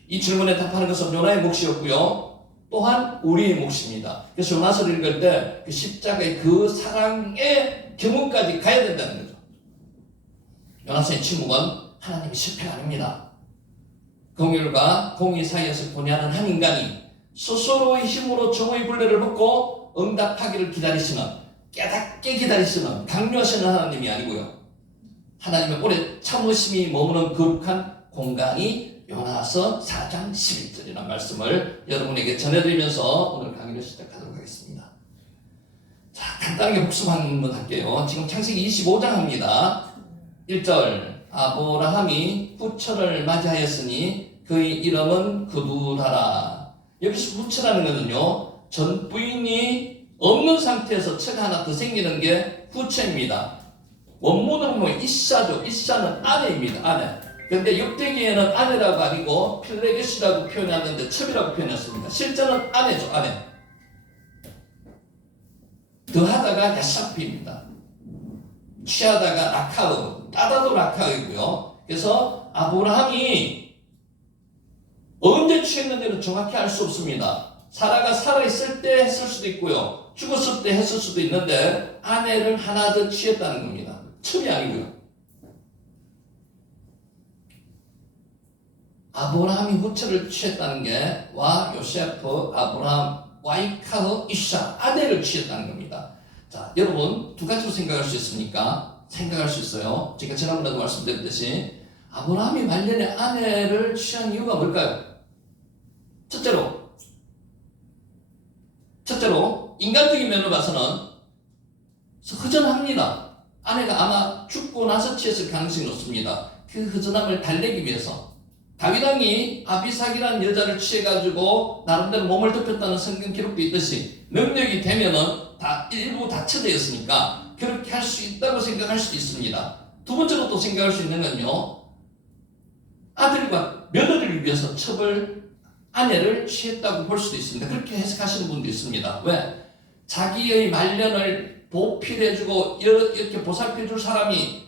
이 질문에 답하는 것은 요나의 몫이었고요, 또한 우리의 몫입니다. 그래서 요나서를 읽을 때 그 십자가의 그 사랑의 경험까지 가야 된다는 거죠. 요나서의 침묵은 하나님의 실패가 아닙니다. 긍휼과 공의 사이에서 분야하는 한 인간이 스스로의 힘으로 정오의 굴레를 벗고 응답하기를 기다리시는, 깨닫게 기다리시는, 강요하시는 하나님이 아니고요, 하나님의 오래 참으심이 머무는 거룩한 공간이 요나서 4장 11절이라는 말씀을 여러분에게 전해드리면서 오늘 강의를 시작하도록 하겠습니다. 자, 간단하게 복습 한번 할게요. 지금 창세기 25장 합니다. 1절, 아브라함이 후처를 맞이하였으니 그의 이름은 그두라라. 여기서 후처라는 것은요, 전 부인이 없는 상태에서 처가 하나 더 생기는 게 후처입니다. 원문으로 보면 이샤죠. 이샤는 아내입니다. 아내. 근데 역대기에는 아내라고 아니고 필레게시라고 표현했는데 첩이라고 표현했습니다. 실제는 아내죠. 아내. 더하다가 야샤피입니다. 취하다가 라카우, 따다도 라카우이고요. 그래서 아브라함이 언제 취했는지는 정확히 알 수 없습니다. 사라가 살아있을 때 했을 수도 있고요. 죽었을 때 했을 수도 있는데 아내를 하나 더 취했다는 겁니다. 첩이 아니고요. 아브라함이 후처를 취했다는 게 와 요세프 아브라함 와이카흐 이샤 아내를 취했다는 겁니다. 자, 여러분 두 가지로 생각할 수 있으니까 생각할 수 있어요. 제가 지난번에도 말씀드렸듯이 아브라함이 말년에 아내를 취한 이유가 뭘까요? 첫째로 인간적인 면을 봐서는 허전합니다. 아내가 아마 죽고 나서 취했을 가능성이 높습니다. 그 허전함을 달래기 위해서 다윗 왕이 아비삭이라는 여자를 취해가지고 나름대로 몸을 덮였다는 성경 기록도 있듯이 능력이 되면은 다 일부 다처되었으니까 그렇게 할 수 있다고 생각할 수도 있습니다. 두 번째로 또 생각할 수 있는 건요, 아들과 며느리를 위해서 아내를 취했다고 볼 수도 있습니다. 그렇게 해석하시는 분도 있습니다. 왜? 자기의 말년을 보필해주고 이렇게 보살펴줄 사람이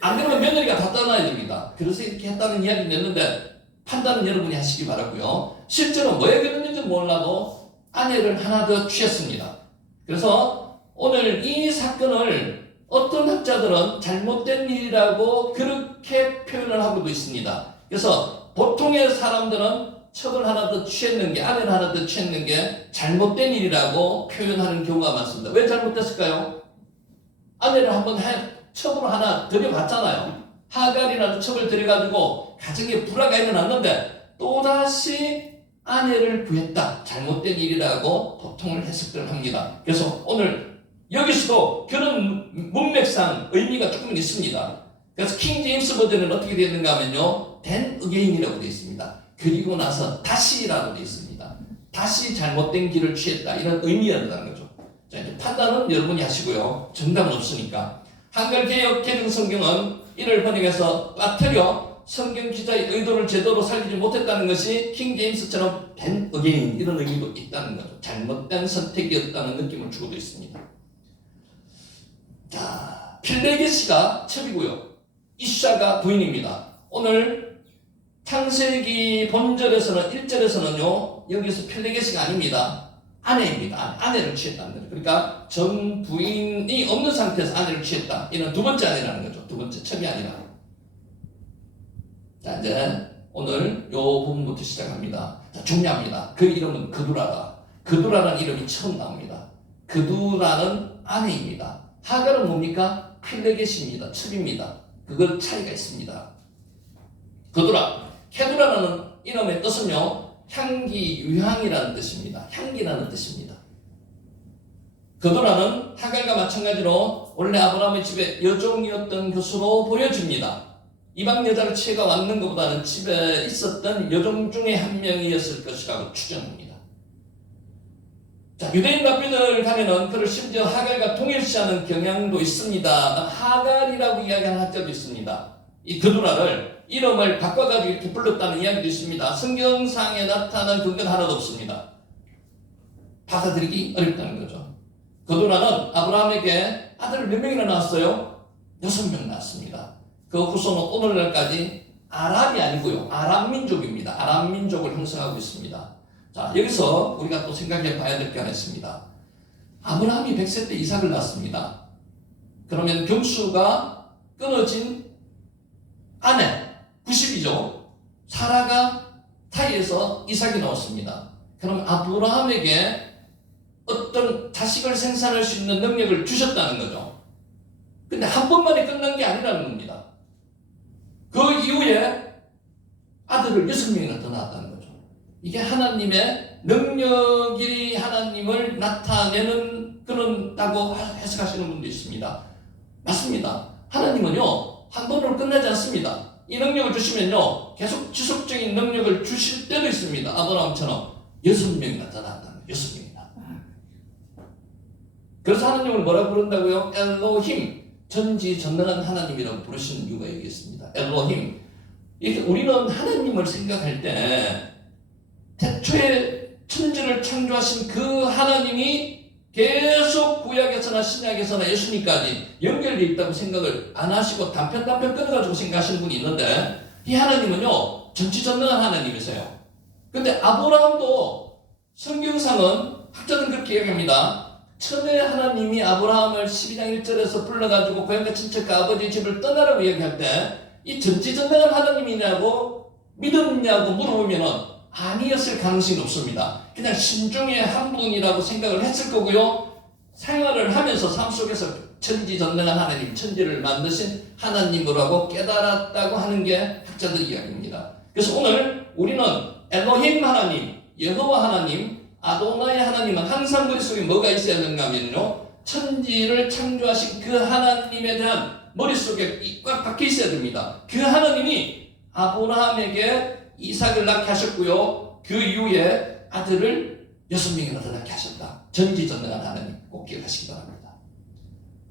안 되면 며느리가 다 떠나야 됩니다. 그래서 이렇게 했다는 이야기를 냈는데 판단은 여러분이 하시기 바라고요. 실제로 뭐에 그랬는지 몰라도 아내를 하나 더 취했습니다. 그래서 오늘 이 사건을 어떤 학자들은 잘못된 일이라고 그렇게 표현을 하고도 있습니다. 그래서 보통의 사람들은 첩을 하나 더 취했는 게, 아내를 하나 더 취했는 게 잘못된 일이라고 표현하는 경우가 많습니다. 왜 잘못됐을까요? 아내를 한번 첩으로 하나 들여봤잖아요. 하갈이라는 첩을 들여가지고 가정에 불화가 일어났는데 또다시 아내를 구했다. 잘못된 일이라고 보통을 해석을 합니다. 그래서 오늘 여기서도 그런 문맥상 의미가 조금 있습니다. 그래서 킹 제임스 버전은 어떻게 되어 있는가 하면요, then again이라고 되어 있습니다. 그리고 나서 다시라고 되어 있습니다. 다시 잘못된 길을 취했다. 이런 의미였다는 거죠. 자, 이제 판단은 여러분이 하시고요. 정답은 없으니까. 한글개혁 개정성경은 이를 번역해서 빠뜨려 성경 기자의 의도를 제대로 살리지 못했다는 것이 킹 제임스처럼 then again 이런 의미도 있다는 거죠. 잘못된 선택이었다는 느낌을 주고도 있습니다. 자, 필레게시가 첩이고요. 이샤가 부인입니다. 오늘 창세기 본절에서는 1절에서는요, 여기서 필레게시가 아닙니다. 아내입니다. 아내를 취했다는 거죠. 그러니까 전 부인이 없는 상태에서 아내를 취했다. 이는 두 번째 아내라는 거죠. 두 번째 첩이 아니라. 자, 이제 오늘 요 부분부터 시작합니다. 자, 중요합니다. 그 이름은 그두라다. 그두라는 이름이 처음 나옵니다. 그두라는 아내입니다. 하갈은 뭡니까? 필레게시입니다. 첩입니다. 그걸 차이가 있습니다. 그두라, 케두라라는 이름의 뜻은요, 향기, 유향이라는 뜻입니다. 향기라는 뜻입니다. 그두라는 하갈과 마찬가지로 원래 아브라함의 집에 여종이었던 것으로 보여집니다. 이방 여자를 취해가 왔는 것보다는 집에 있었던 여종 중에 한 명이었을 것이라고 추정합니다. 자, 유대인 랍비들 가면은 그를 심지어 하갈과 동일시하는 경향도 있습니다. 하갈이라고 이야기하는 학자도 있습니다. 이 그두라를 이름을 바꿔가지고 이렇게 불렀다는 이야기도 있습니다. 성경상에 나타난 근거는 하나도 없습니다. 받아들이기 어렵다는 거죠. 그두라는 아브라함에게 아들을 몇 명이나 낳았어요? 6명 낳았습니다. 그 후손은 오늘날까지 아랍이 아니고요, 아람 민족입니다. 아람 민족을 형성하고 있습니다. 자, 여기서 우리가 또 생각해 봐야 될 게 하나 있습니다. 아브라함이 100세 때 이삭을 낳았습니다. 그러면 경수가 끊어진 아내 90이죠. 사라가 타이에서 이삭이 나왔습니다. 그럼 아브라함에게 어떤 자식을 생산할 수 있는 능력을 주셨다는 거죠. 근데 한 번만에 끝난 게 아니라는 겁니다. 그 이후에 아들을 6명이나 더 낳았다는 거죠. 이게 하나님의 능력이 하나님을 나타내는 그런다고 해석하시는 분도 있습니다. 맞습니다. 하나님은요, 한 번으로 끝나지 않습니다. 이 능력을 주시면요, 계속 지속적인 능력을 주실 때도 있습니다. 아브라함처럼 6명이나 더 낳았다는 거예요. 6명이나. 그래서 하나님을 뭐라고 부른다고요? 엘로힘, 전지전능한 하나님이라고 부르시는 이유가 여기 있습니다. 엘로힘. 이렇게 우리는 하나님을 생각할 때 태초에 천지를 창조하신 그 하나님이 계속 구약에서나 신약에서나 예수님까지 연결되어 있다고 생각을 안 하시고 단편 끊어가지고 생각하시는 분이 있는데, 이 하나님은요, 전지전능한 하나님이세요. 근데 아브라함도 성경상은 학자들은 그렇게 얘기합니다. 처음에 하나님이 아브라함을 12장 1절에서 불러가지고 고향과 친척과 아버지 집을 떠나라고 얘기할 때 이 전지전능한 하나님이냐고 믿었냐고 물어보면은 아니었을 가능성이 높습니다. 그냥 신중의 한 분이라고 생각을 했을 거고요. 생활을 하면서 삶 속에서 천지전능한 하나님, 천지를 만드신 하나님이라고 깨달았다고 하는 게 학자들 이야기입니다. 그래서 오늘 우리는 엘로힘 하나님, 여호와 하나님, 아도나이 하나님은 항상 머릿속에 뭐가 있어야 되는가 하면요, 천지를 창조하신 그 하나님에 대한 머릿속에 꽉 박혀 있어야 됩니다. 그 하나님이 아브라함에게 이삭을 낳게 하셨고요, 그 이후에 아들을 6명이나 더 낳게 하셨다. 전지전능한 하나님 꼭 기억하시기 바랍니다.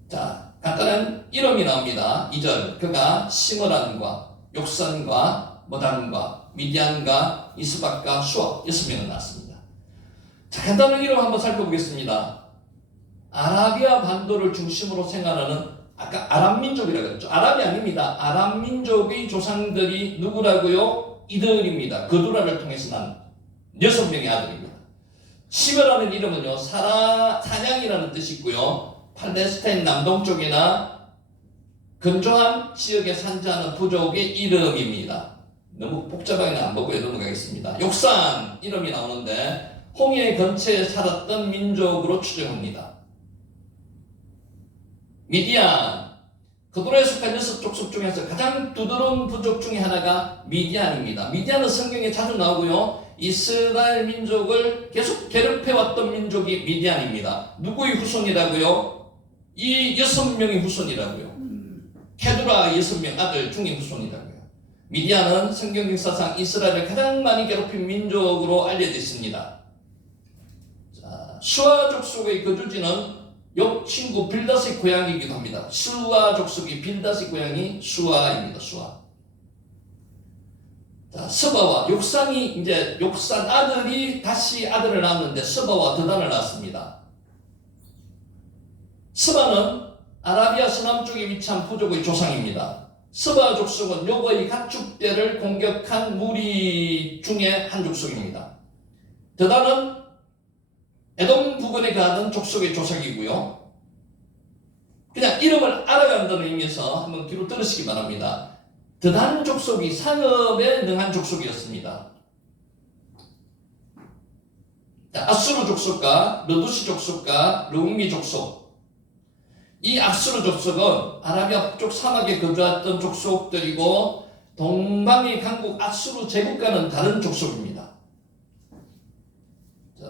자, 간단한 이름이 나옵니다. 2절, 그가 시므란과 욕산과 모단과 미디안과 이스박과 수아 6명을 낳았습니다. 자, 간단한 이름 한번 살펴보겠습니다. 아라비아 반도를 중심으로 생활하는, 아까 아람 민족이라고 했죠. 아람이 아닙니다. 아람 민족의 조상들이 누구라고요? 이들입니다. 그두라를 통해서 난 6명의 아들입니다. 시므라는 이름은요, 사냥이라는 뜻이 있고요, 팔레스타인 남동쪽이나 건조한 지역에 산지하는 부족의 이름입니다. 너무 복잡하게는 안 보고 넘어가겠습니다. 욕산 이름이 나오는데 홍해 근처에 살았던 민족으로 추정합니다. 미디안, 그도라에 속한 6족속 중에서 가장 두드러운 부족 중에 하나가 미디안입니다. 미디안은 성경에 자주 나오고요, 이스라엘 민족을 계속 괴롭혀왔던 민족이 미디안입니다. 누구의 후손이라고요? 이 6명의 후손이라고요. 케두라 6명 아들 중의 후손이라고요. 미디안은 성경 역사상 이스라엘을 가장 많이 괴롭힌 민족으로 알려져 있습니다. 자, 수아 족속의 거주지는 욥 친구 빌닷의 고향이기도 합니다. 수아 족속의 빌닷의 고향이 수아입니다. 수아. 자, 스바와 욕산이 이제 욕산 아들이 다시 아들을 낳았는데 스바와 드단을 낳았습니다. 스바는 아라비아 서남쪽에 위치한 부족의 조상입니다. 스바 족속은 욥의 가축대를 공격한 무리 중에 한 족속입니다. 드단은 에돔 부근에 가는 족속의 조상이고요. 그냥 이름을 알아간다는 의미에서 한번 귀로 들으시기 바랍니다. 드단 족속이 상업에 능한 족속이었습니다. 아수르 족속과 르두시 족속과 르움미 족속, 이 아수르 족속은 아라비아 북쪽 사막에 거주했던 족속들이고 동방의 강국 아수르 제국과는 다른 족속입니다. 자,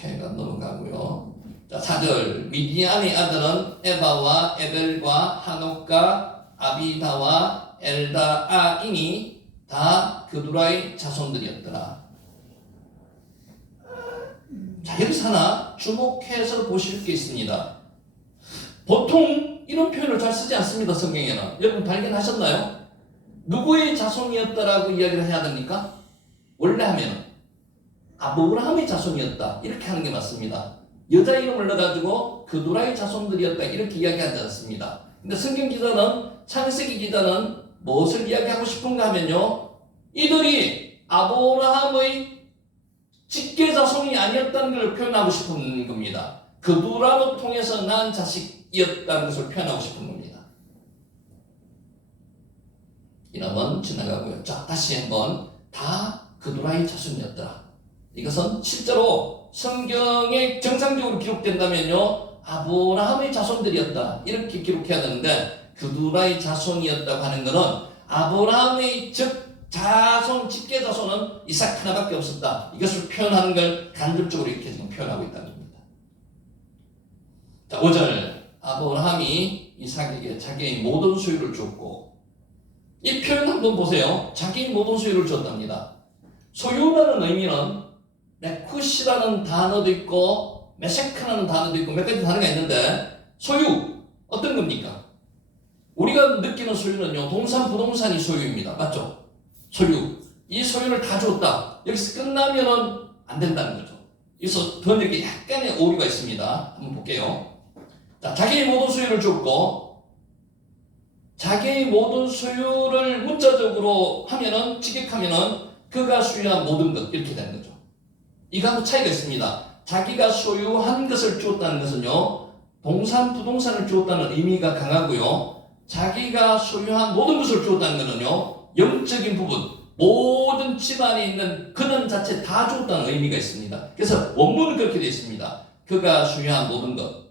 이렇게 넘어가고요. 자, 4절, 미디안의 아들은 에바와 에벨과 하녹과 아비다와 엘다아이니 다 그두라의 자손들이었더라. 자, 여기서 하나 주목해서 보실 게 있습니다. 보통 이런 표현을 잘 쓰지 않습니다. 성경에는. 여러분 발견하셨나요? 누구의 자손이었다라고 이야기를 해야 됩니까? 원래 하면은 아브라함의 자손이었다 이렇게 하는 게 맞습니다. 여자 이름을 넣어가지고 그두라의 자손들이었다 이렇게 이야기하지 않습니다. 근데 성경 기자는, 창세기 기자는 무엇을 이야기하고 싶은가 하면요, 이들이 아브라함의 직계 자손이 아니었다는 걸 표현하고 싶은 겁니다. 그두라로 통해서 낳은 자식이었다는 것을 표현하고 싶은 겁니다. 이남은 지나가고요. 자, 다시 한번 다 그두라의 자손이었더라. 이것은 실제로 성경에 정상적으로 기록된다면요, 아브라함의 자손들이었다 이렇게 기록해야 되는데, 그두라의 자손이었다고 하는 것은 아브라함의 자손, 직계 자손은 이삭 하나밖에 없었다, 이것을 표현하는 걸 간접적으로 이렇게 지금 표현하고 있다는 겁니다. 자, 5절, 아브라함이 이삭에게 자기의 모든 소유를 줬고, 이 표현 한번 보세요. 자기의 모든 소유를 줬답니다. 소유라는 의미는 레쿠시라는 단어도 있고 메세크라는 단어도 있고 몇 가지 단어가 있는데, 소유 어떤 겁니까? 우리가 느끼는 소유는요, 동산 부동산이 소유입니다. 맞죠? 소유. 이 소유를 다 줬다, 여기서 끝나면은 안 된다는 거죠. 여기서 더 이렇게 약간의 오류가 있습니다. 한번 볼게요. 자, 자기의 모든 소유를 줬고, 자기의 모든 소유를 문자적으로 하면은, 직역하면은 그가 소유한 모든 것 이렇게 되는 거죠. 이거하고 차이가 있습니다. 자기가 소유한 것을 주었다는 것은요, 동산, 부동산을 주었다는 의미가 강하고요, 자기가 소유한 모든 것을 주었다는 것은요, 영적인 부분, 모든 집안에 있는 근원 자체 다 주었다는 의미가 있습니다. 그래서 원문은 그렇게 되어 있습니다. 그가 소유한 모든 것,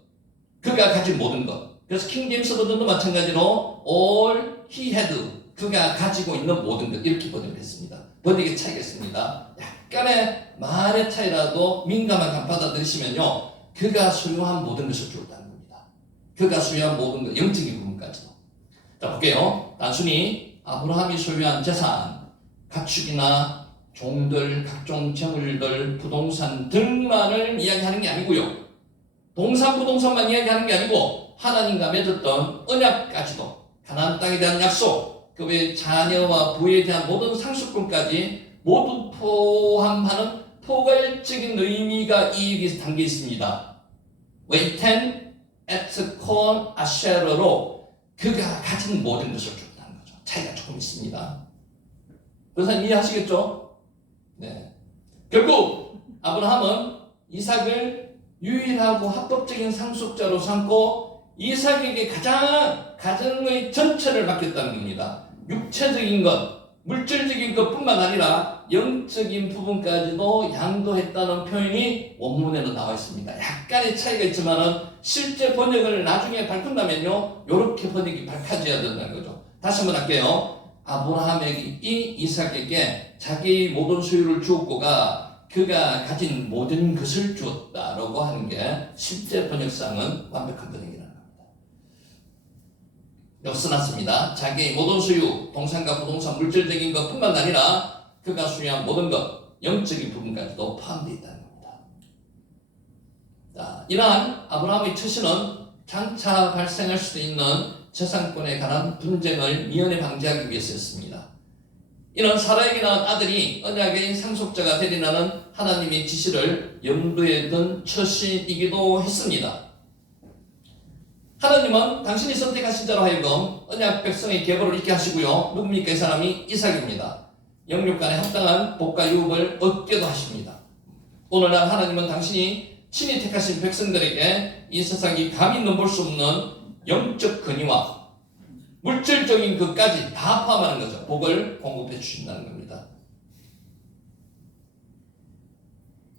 그가 가진 모든 것. 그래서 킹제임스 버전도 마찬가지로 all he had, 그가 가지고 있는 모든 것, 이렇게 번역을 했습니다. 번역의 차이가 있습니다. 약간의 말의 차이라도 민감하게 받아들이시면요, 그가 소유한 모든 것을 주었다는 겁니다. 그가 소유한 모든 것, 영적인 부분까지도. 자, 볼게요. 단순히 아브라함이 소유한 재산, 가축이나 종들, 각종 재물들, 부동산 등만을 이야기하는 게 아니고요, 동산, 부동산만 이야기하는 게 아니고 하나님과 맺었던 언약까지도, 가나안 땅에 대한 약속, 그 외 자녀와 부에 대한 모든 상속권까지 모두 포함하는 포괄적인 의미가 이 담겨 있습니다. 웨이텐 에트 콘 아쉐러로 그가 가진 모든 것을 줬다는 거죠. 차이가 조금 있습니다. 그래서 이해하시겠죠? 네. 결국 아브라함은 이삭을 유일하고 합법적인 상속자로 삼고 이삭에게 가정의 전체를 맡겼다는 겁니다. 육체적인 것, 물질적인 것뿐만 아니라 영적인 부분까지도 양도했다는 표현이 원문에는 나와 있습니다. 약간의 차이가 있지만은 실제 번역을 나중에 밝힌다면요, 이렇게 번역이 밝혀져야 된다는 거죠. 다시 한번 할게요. 아브라함에게 이삭에게 자기의 모든 소유를 주었고가 그가 가진 모든 것을 주었다라고 하는 게 실제 번역상은 완벽한 번역이라는 겁니다. 여기 써놨습니다. 자기의 모든 소유, 동산과 부동산, 물질적인 것뿐만 아니라 그가 소유한 모든 것, 영적인 부분까지도 포함되어 있다는 겁니다. 자, 이러한 아브라함의 처신은 장차 발생할 수도 있는 재산권에 관한 분쟁을 미연에 방지하기 위해서였습니다. 이는 사라에게 낳은 아들이 언약의 상속자가 되리라는 하나님의 지시를 염두에 둔 처신이기도 했습니다. 하나님은 당신이 선택하신 자로 하여금 언약 백성의 계보를 잇게 하시고요. 누굽니까? 이 사람이 이삭입니다. 영육 간에 합당한 복과 유업을 얻게도 하십니다. 오늘날 하나님은 당신이 친히 택하신 백성들에게 이 세상이 감히 넘볼 수 없는 영적 근위와 물질적인 것까지 다 포함하는 거죠. 복을 공급해 주신다는 겁니다.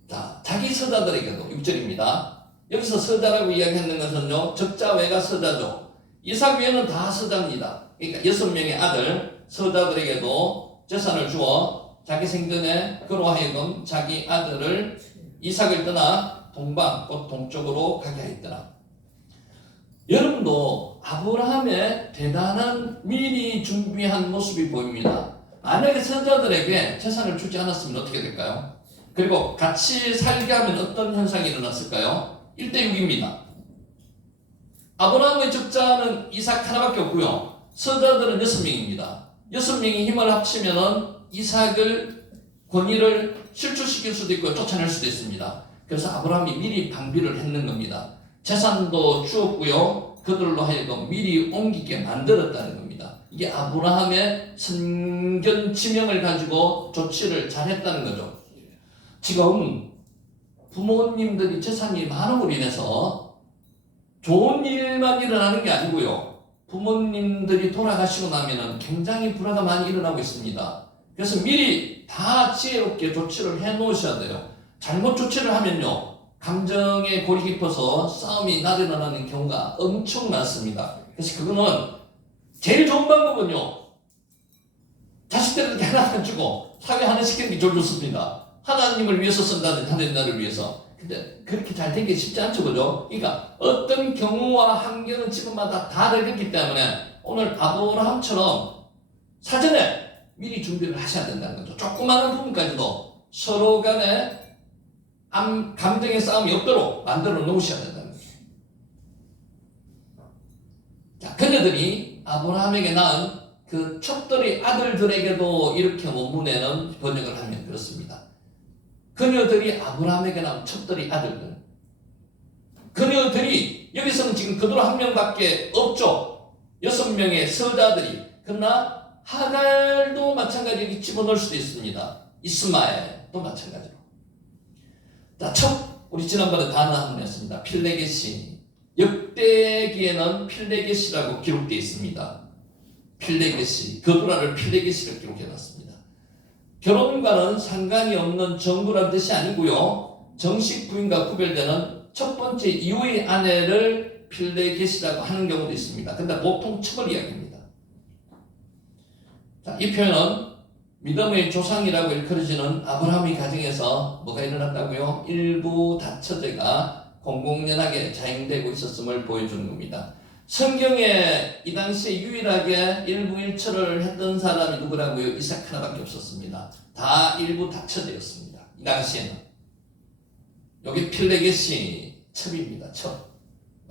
자, 자기 서자들에게도 6절입니다. 여기서 서자라고 이야기하는 것은요, 적자 외가 서자죠. 이삭 외에는 다 서자입니다. 그러니까 6명의 아들 서자들에게도 재산을 주어 자기 생전에 그로 하여금 자기 아들을 이삭을 떠나 동방 곧 동쪽으로 가게 하였더라. 여러분도 아브라함의 대단한 미리 준비한 모습이 보입니다. 만약에 선자들에게 재산을 주지 않았으면 어떻게 될까요? 그리고 같이 살게 하면 어떤 현상이 일어났을까요? 1대6입니다. 아브라함의 적자는 이삭 하나밖에 없고요. 서자들은 6명입니다. 6명이 힘을 합치면 이삭을 권위를 실추시킬 수도 있고 쫓아낼 수도 있습니다. 그래서 아브라함이 미리 방비를 했는 겁니다. 재산도 주었고요. 그들로 하여금 미리 옮기게 만들었다는 겁니다. 이게 아브라함의 선견 지명을 가지고 조치를 잘했다는 거죠. 지금 부모님들이 재산이 많음으로 인해서 좋은 일만 일어나는 게 아니고요. 부모님들이 돌아가시고 나면 굉장히 불화가 많이 일어나고 있습니다. 그래서 미리 다 지혜롭게 조치를 해 놓으셔야 돼요. 잘못 조치를 하면요, 감정에 골이 깊어서 싸움이 나타나는 경우가 엄청 많습니다. 그래서 그거는 제일 좋은 방법은요, 자식들한테 하나 주고 사회 하나 시키는 게 제일 좋습니다. 하나님을 위해서 쓴다든지 하나님 나라를 위해서. 근데 그렇게 잘 된 게 쉽지 않죠, 그죠? 그러니까 어떤 경우와 환경은 집마다 다르기 때문에 오늘 아브라함처럼 사전에 미리 준비를 하셔야 된다는 거죠. 조그마한 부분까지도 서로 간에 감정의 싸움이 없도록 만들어 놓으셔야 된다는 거죠. 자, 그녀들이 아브라함에게 낳은 그 첩들의 아들들에게도 이렇게 원문에는 번역을 하면 그렇습니다. 그녀들이 아브라함에게 낳은 첩들의 아들들. 그녀들이 여기서는 지금 그대로 한 명밖에 없죠. 6명의 서자들이. 그러나 하갈도 마찬가지로 집어넣을 수도 있습니다. 이스마엘도 마찬가지로. 자, 우리 지난번에 단어 한번 했습니다. 필레게시. 역대기에는 필레게시라고 기록되어 있습니다. 필레게시. 거두라를 필레게시로 기록해놨습니다. 결혼과는 상관이 없는 정부란 뜻이 아니고요. 정식 부인과 구별되는 첫 번째 이후의 아내를 필레게시라고 하는 경우도 있습니다. 근데 보통 첩을 이야기합니다. 자, 이 표현은 믿음의 조상이라고 일컬어지는 아브라함의 가정에서 뭐가 일어났다고요? 일부 다처제가 공공연하게 자행되고 있었음을 보여주는 겁니다. 성경에 이 당시에 유일하게 일부 일처를 했던 사람이 누구라고요? 이삭 하나밖에 없었습니다. 다 일부 다처제였습니다. 이 당시에는. 여기 필레게시 첩입니다. 첩.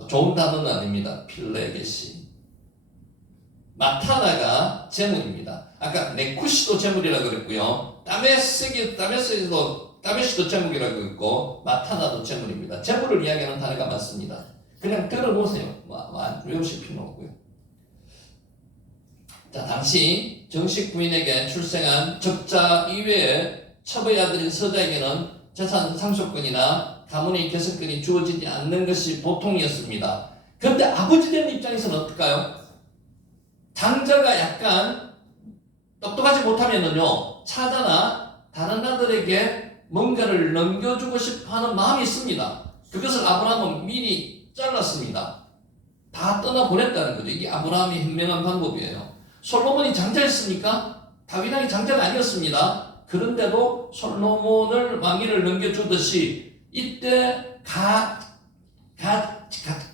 좋은 단어는 아닙니다. 필레게시. 마타나가 제물입니다. 아까 네쿠시도 제물이라고 그랬고요. 다메시도 제물이라고 그랬고 마타나도 제물입니다. 제물을 이야기하는 단어가 많습니다. 그냥 들어보세요. 외우실 필요는 없고요. 자, 당시 정식 부인에게 출생한 적자 이외에 첩의 아들인 서자에게는 재산 상속권이나 가문의 계승권이 주어지지 않는 것이 보통이었습니다. 그런데 아버지 되는 입장에서는 어떨까요? 장자가 약간 똑똑하지 못하면은요, 차자나 다른 아들에게 뭔가를 넘겨주고 싶어 하는 마음이 있습니다. 그것을 아브라함은 미리 잘랐습니다. 다 떠나보냈다는 거죠. 이게 아브라함이 현명한 방법이에요. 솔로몬이 장자였습니까? 다윗왕이 장자가 아니었습니다. 그런데도 솔로몬을 왕위를 넘겨주듯이 이때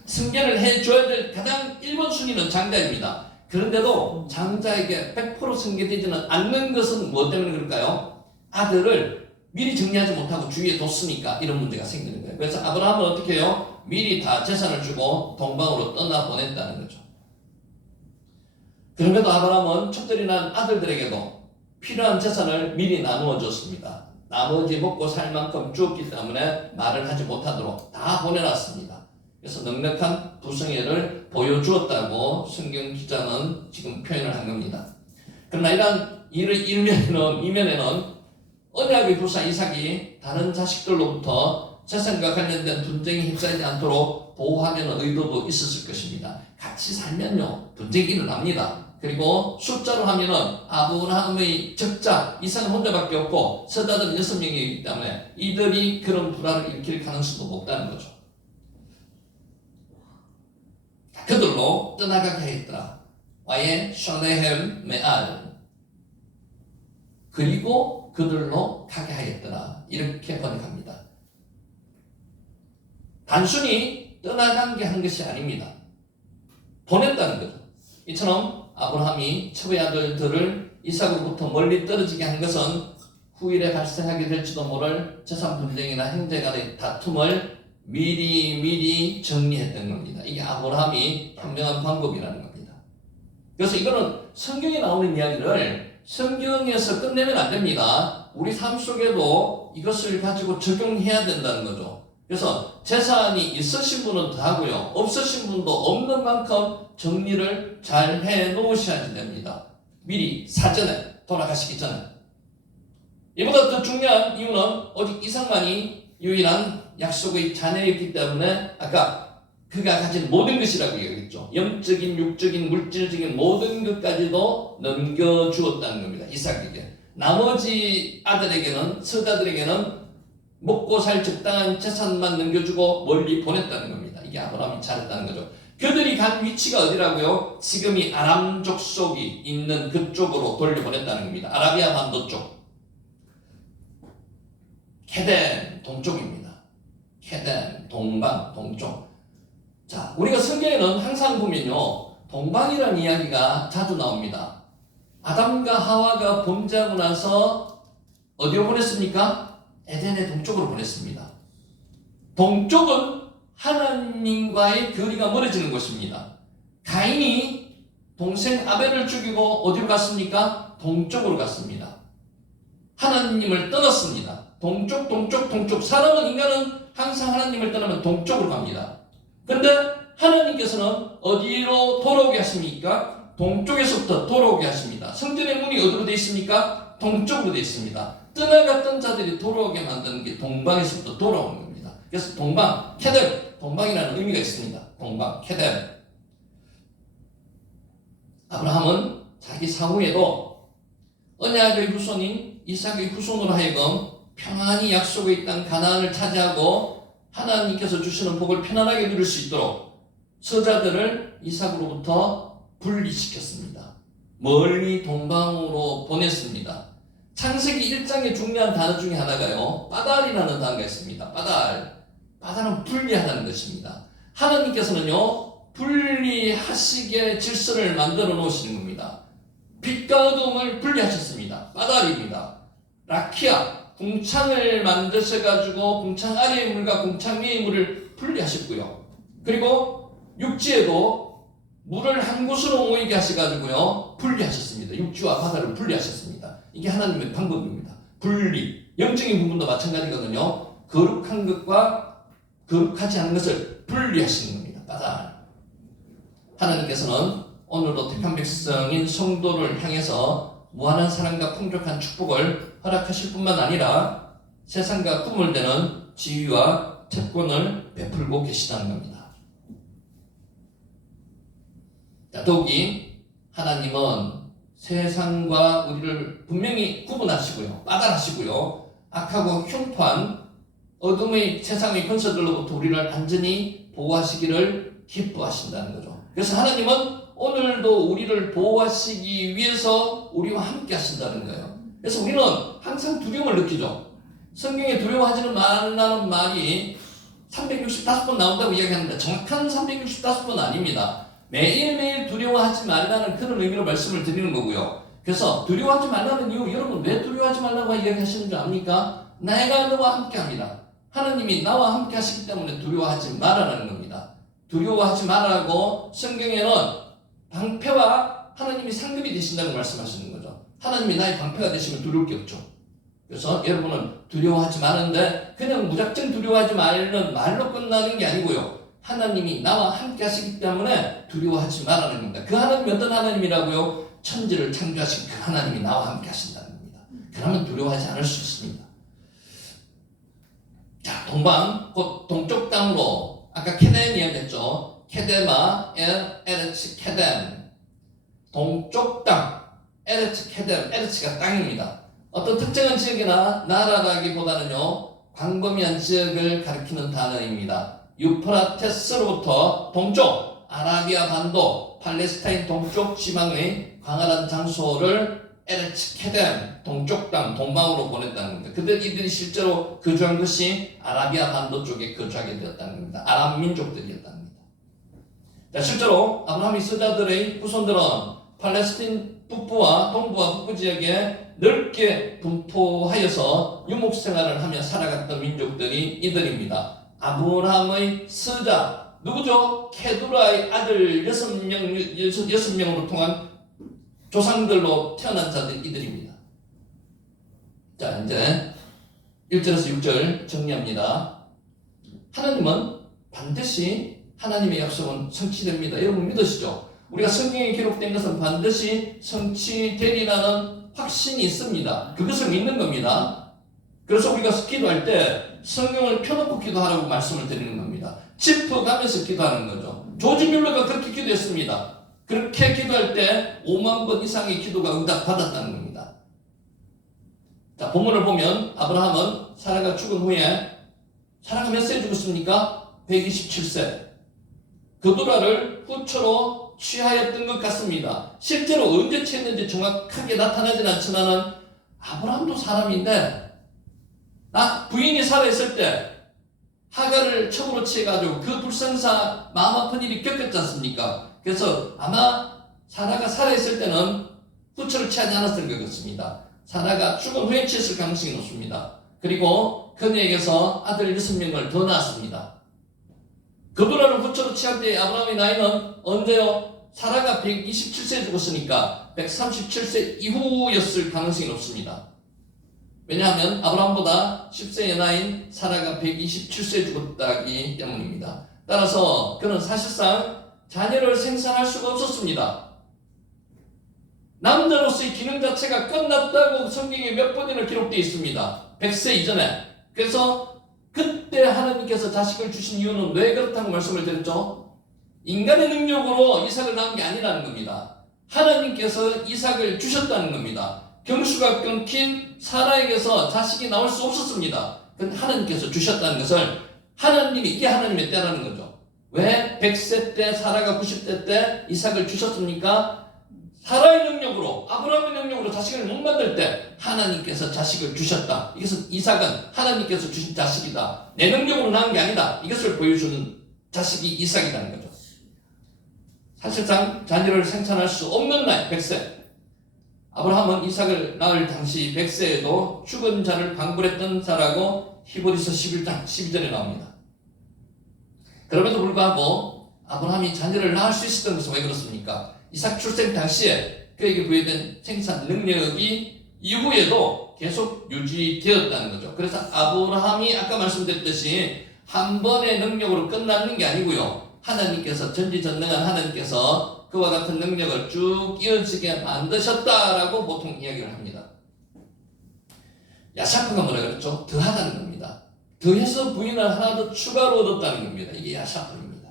승계를 해줘야 될 가장 1번 순위는 장자입니다. 그런데도 장자에게 100% 승계되지는 않는 것은 무엇 때문에 그럴까요? 아들을 미리 정리하지 못하고 주위에 뒀으니까 이런 문제가 생기는 거예요. 그래서 아브라함은 어떻게 해요? 미리 다 재산을 주고 동방으로 떠나보냈다는 거죠. 그럼에도 아브라함은 첩들이 난 아들들에게도 필요한 재산을 미리 나누어 줬습니다. 나머지 먹고 살 만큼 주었기 때문에 말을 하지 못하도록 다 보내놨습니다. 그래서 넉넉한 부성애를 보여주었다고 성경 기자는 지금 표현을 한 겁니다. 그러나 이러한 이면에는 언약의 부사 이삭이 다른 자식들로부터 재산과 관련된 분쟁에 휩싸이지 않도록 보호하려는 의도도 있었을 것입니다. 같이 살면요, 분쟁이 일어납니다. 그리고 숫자로 하면은 아브라함의 적자 이삭은 혼자밖에 없고 서자들은 6명이기 때문에 이들이 그런 불화를 일으킬 가능성도 높다는 거죠. 그들로 떠나가게 하였더라. 와예 샬레헴 메알. 그리고 그들로 가게 하였더라. 이렇게 번역합니다. 단순히 떠나간 게 한 것이 아닙니다. 보냈다는 거죠. 이처럼 아브라함이 첩의 아들들을 이삭으로부터 멀리 떨어지게 한 것은 후일에 발생하게 될지도 모를 재산 분쟁이나 형제 간의 다툼을 미리 정리했던 겁니다. 이게 아브라함이 현명한 방법이라는 겁니다. 그래서 이거는 성경에 나오는 이야기를 성경에서 끝내면 안 됩니다. 우리 삶 속에도 이것을 가지고 적용해야 된다는 거죠. 그래서 재산이 있으신 분은 더 하고요. 없으신 분도 없는 만큼 정리를 잘 해놓으셔야 됩니다. 미리 사전에 돌아가시기 전에. 이보다 더 중요한 이유는 오직 이삭만이 유일한 약속의 자녀였기 때문에 아까 그가 가진 모든 것이라고 얘기했죠. 영적인, 육적인, 물질적인 모든 것까지도 넘겨주었다는 겁니다. 이삭에게. 나머지 아들에게는, 서자들에게는 먹고 살 적당한 재산만 넘겨주고 멀리 보냈다는 겁니다. 이게 아브라함이 잘했다는 거죠. 그들이 간 위치가 어디라고요? 지금이 아람 족속이 있는 그쪽으로 돌려보냈다는 겁니다. 아라비아 반도 쪽. 케덴 동쪽입니다. 케덴 동방 동쪽. 자, 우리가 성경에는 항상 보면요, 동방이라는 이야기가 자주 나옵니다. 아담과 하와가 범죄하고 나서 어디로 보냈습니까? 에덴의 동쪽으로 보냈습니다. 동쪽은 하나님과의 거리가 멀어지는 곳입니다. 가인이 동생 아벨을 죽이고 어디로 갔습니까? 동쪽으로 갔습니다. 하나님을 떠났습니다. 동쪽. 사람은, 인간은 항상 하나님을 떠나면 동쪽으로 갑니다. 그런데 하나님께서는 어디로 돌아오게 하십니까? 동쪽에서부터 돌아오게 하십니다. 성전의 문이 어디로 되어 있습니까? 동쪽으로 되어 있습니다. 떠나갔던 자들이 돌아오게 만드는 게 동방에서부터 돌아오는 겁니다. 그래서 동방, 케뎀, 동방이라는 의미가 있습니다. 동방, 케뎀. 아브라함은 자기 사후에도 언약의 후손인 이삭의 후손으로 하여금 평안히 약속의 땅 가나안을 차지하고 하나님께서 주시는 복을 편안하게 누릴 수 있도록 서자들을 이삭으로부터 분리시켰습니다. 멀리 동방으로 보냈습니다. 창세기 1장의 중요한 단어 중에 하나가요, 빠달이라는 단어가 있습니다. 빠달은 분리하다는 것입니다. 하나님께서는요, 분리하시게 질서를 만들어 놓으시는 겁니다. 빛과 어둠을 분리하셨습니다. 빠달입니다. 라키아, 궁창을 만드셔가지고 궁창 아래의 물과 궁창 위의 물을 분리하셨고요. 그리고 육지에도 물을 한 곳으로 모이게 하셔가지고요, 분리하셨습니다. 육지와 바다를 분리하셨습니다. 이게 하나님의 방법입니다. 분리. 영적인 부분도 마찬가지거든요. 거룩한 것과 거룩하지 않은 것을 분리하시는 겁니다. 빠달. 하나님께서는 오늘도 택한 백성인 성도를 향해서 무한한 사랑과 풍족한 축복을 허락하실 뿐만 아니라 세상과 구분되는 지위와 특권을 베풀고 계시다는 겁니다. 더욱이 하나님은 세상과 우리를 분명히 구분하시고요, 빠달하시고요, 악하고 흉포한 어둠의 세상의 권세들로부터 우리를 안전히 보호하시기를 기뻐하신다는 거죠. 그래서 하나님은 오늘도 우리를 보호하시기 위해서 우리와 함께 하신다는 거예요. 그래서 우리는 항상 두려움을 느끼죠. 성경에 두려워하지는 말라는 말이 365번 나온다고 이야기하는데 정확한 365번 아닙니다. 매일매일 두려워하지 말라는 그런 의미로 말씀을 드리는 거고요. 그래서 두려워하지 말라는 이유, 여러분 왜 두려워하지 말라고 이야기하시는 줄 압니까? 내가 너와 함께 합니다. 하나님이 나와 함께 하시기 때문에 두려워하지 말라는 겁니다. 두려워하지 말라고 성경에는 방패와 하나님이 상급이 되신다고 말씀하시는 거죠. 하나님이 나의 방패가 되시면 두려울 게 없죠. 그래서 여러분은 두려워하지 마는데 그냥 무작정 두려워하지 말는 말로 끝나는 게 아니고요. 하나님이 나와 함께 하시기 때문에 두려워하지 말라는 겁니다. 그 하나님이 어떤 하나님이라고요? 천지를 창조하신 그 하나님이 나와 함께 하신다는 겁니다. 그러면 두려워하지 않을 수 있습니다. 자, 동방, 곧 동쪽 땅으로 아까 케뎀 이야기했죠. 케데마, 에르츠 케뎀. 동쪽 땅, 에르츠 케뎀. 에르츠가 땅입니다. 어떤 특정한 지역이나 나라라기보다는요, 광범위한 지역을 가리키는 단어입니다. 유프라테스로부터 동쪽, 아라비아 반도, 팔레스타인 동쪽 지방의 광활한 장소를 에르츠 케뎀, 동쪽 땅, 동방으로 보냈다는 겁니다. 그들 이들이 실제로 거주한 것이 아라비아 반도 쪽에 거주하게 되었다는 겁니다. 아람 민족들이었다는 겁니다. 자, 실제로 아브라함의 서자들의 후손들은 팔레스틴 북부와 동부와 북부 지역에 넓게 분포하여서 유목생활을 하며 살아갔던 민족들이 이들입니다. 아브라함의 서자, 누구죠? 케두라의 아들 6명으로 통한 조상들로 태어난 자들 이들입니다. 자, 이제 1절에서 6절 정리합니다. 하나님은 반드시 하나님의 약속은 성취됩니다. 여러분 믿으시죠? 우리가 성경에 기록된 것은 반드시 성취되리라는 확신이 있습니다. 그것을 믿는 겁니다. 그래서 우리가 기도할 때 성경을 펴놓고 기도하라고 말씀을 드리는 겁니다. 짚어가면서 기도하는 거죠. 조지 뮬러가 그렇게 기도했습니다. 그렇게 기도할 때 5만 번 이상의 기도가 응답받았다는 겁니다. 자, 본문을 보면 아브라함은 사라가 죽은 후에, 사라가 몇 세에 죽었습니까? 127세. 그두라를 후처로 취하였던 것 같습니다. 실제로 언제 취했는지 정확하게 나타나진 않지만은 아브라함도 사람인데, 부인이 살아있을 때 하가를 첩으로 취해가지고 그 불성사 마음 아픈 일이 겪었지 않습니까? 그래서 아마 사라가 살아있을 때는 후처를 취하지 않았을 것 같습니다. 사라가 죽은 후에 취했을 가능성이 높습니다. 그리고 그녀에게서 아들 6명을 더 낳았습니다. 그두라를 후처로 취할 때 아브라함의 나이는 언제요? 사라가 127세에 죽었으니까 137세 이후였을 가능성이 높습니다. 왜냐하면 아브라함보다 10세 연하인 사라가 127세에 죽었다기 때문입니다. 따라서 그는 사실상 자녀를 생산할 수가 없었습니다. 남자로서의 기능 자체가 끝났다고 성경에 몇 번이나 기록되어 있습니다. 100세 이전에. 그래서 그때 하나님께서 자식을 주신 이유는 왜 그렇다고 말씀을 드렸죠? 인간의 능력으로 이삭을 낳은 게 아니라는 겁니다. 하나님께서 이삭을 주셨다는 겁니다. 경수가 끊긴 사라에게서 자식이 나올 수 없었습니다. 근데 하나님께서 주셨다는 것을 이게 하나님의 때라는 거죠. 왜 100세 때 사라가 90대 때 이삭을 주셨습니까? 사라의 능력으로, 아브라함의 능력으로 자식을 못 만들 때 하나님께서 자식을 주셨다. 이것은 이삭은 하나님께서 주신 자식이다. 내 능력으로 낳은 게 아니다. 이것을 보여주는 자식이 이삭이라는 거죠. 사실상 자녀를 생산할 수 없는 나이 100세. 아브라함은 이삭을 낳을 당시 100세에도 죽은 자를 방불했던 자라고 히브리서 11장 12절에 나옵니다. 그럼에도 불구하고 아브라함이 자녀를 낳을 수 있었던 것은 왜 그렇습니까? 이삭 출생 당시에 그에게 부여된 생산 능력이 이후에도 계속 유지되었다는 거죠. 그래서 아브라함이 아까 말씀드렸듯이 한 번의 능력으로 끝나는 게 아니고요. 하나님께서 전지전능한 하나님께서 그와 같은 능력을 쭉 이어지게 만드셨다라고 보통 이야기를 합니다. 야샤프가 뭐라 그랬죠? 더하다는 겁니다. 더해서 부인을 하나 더 추가로 얻었다는 겁니다. 이게 야샤프입니다.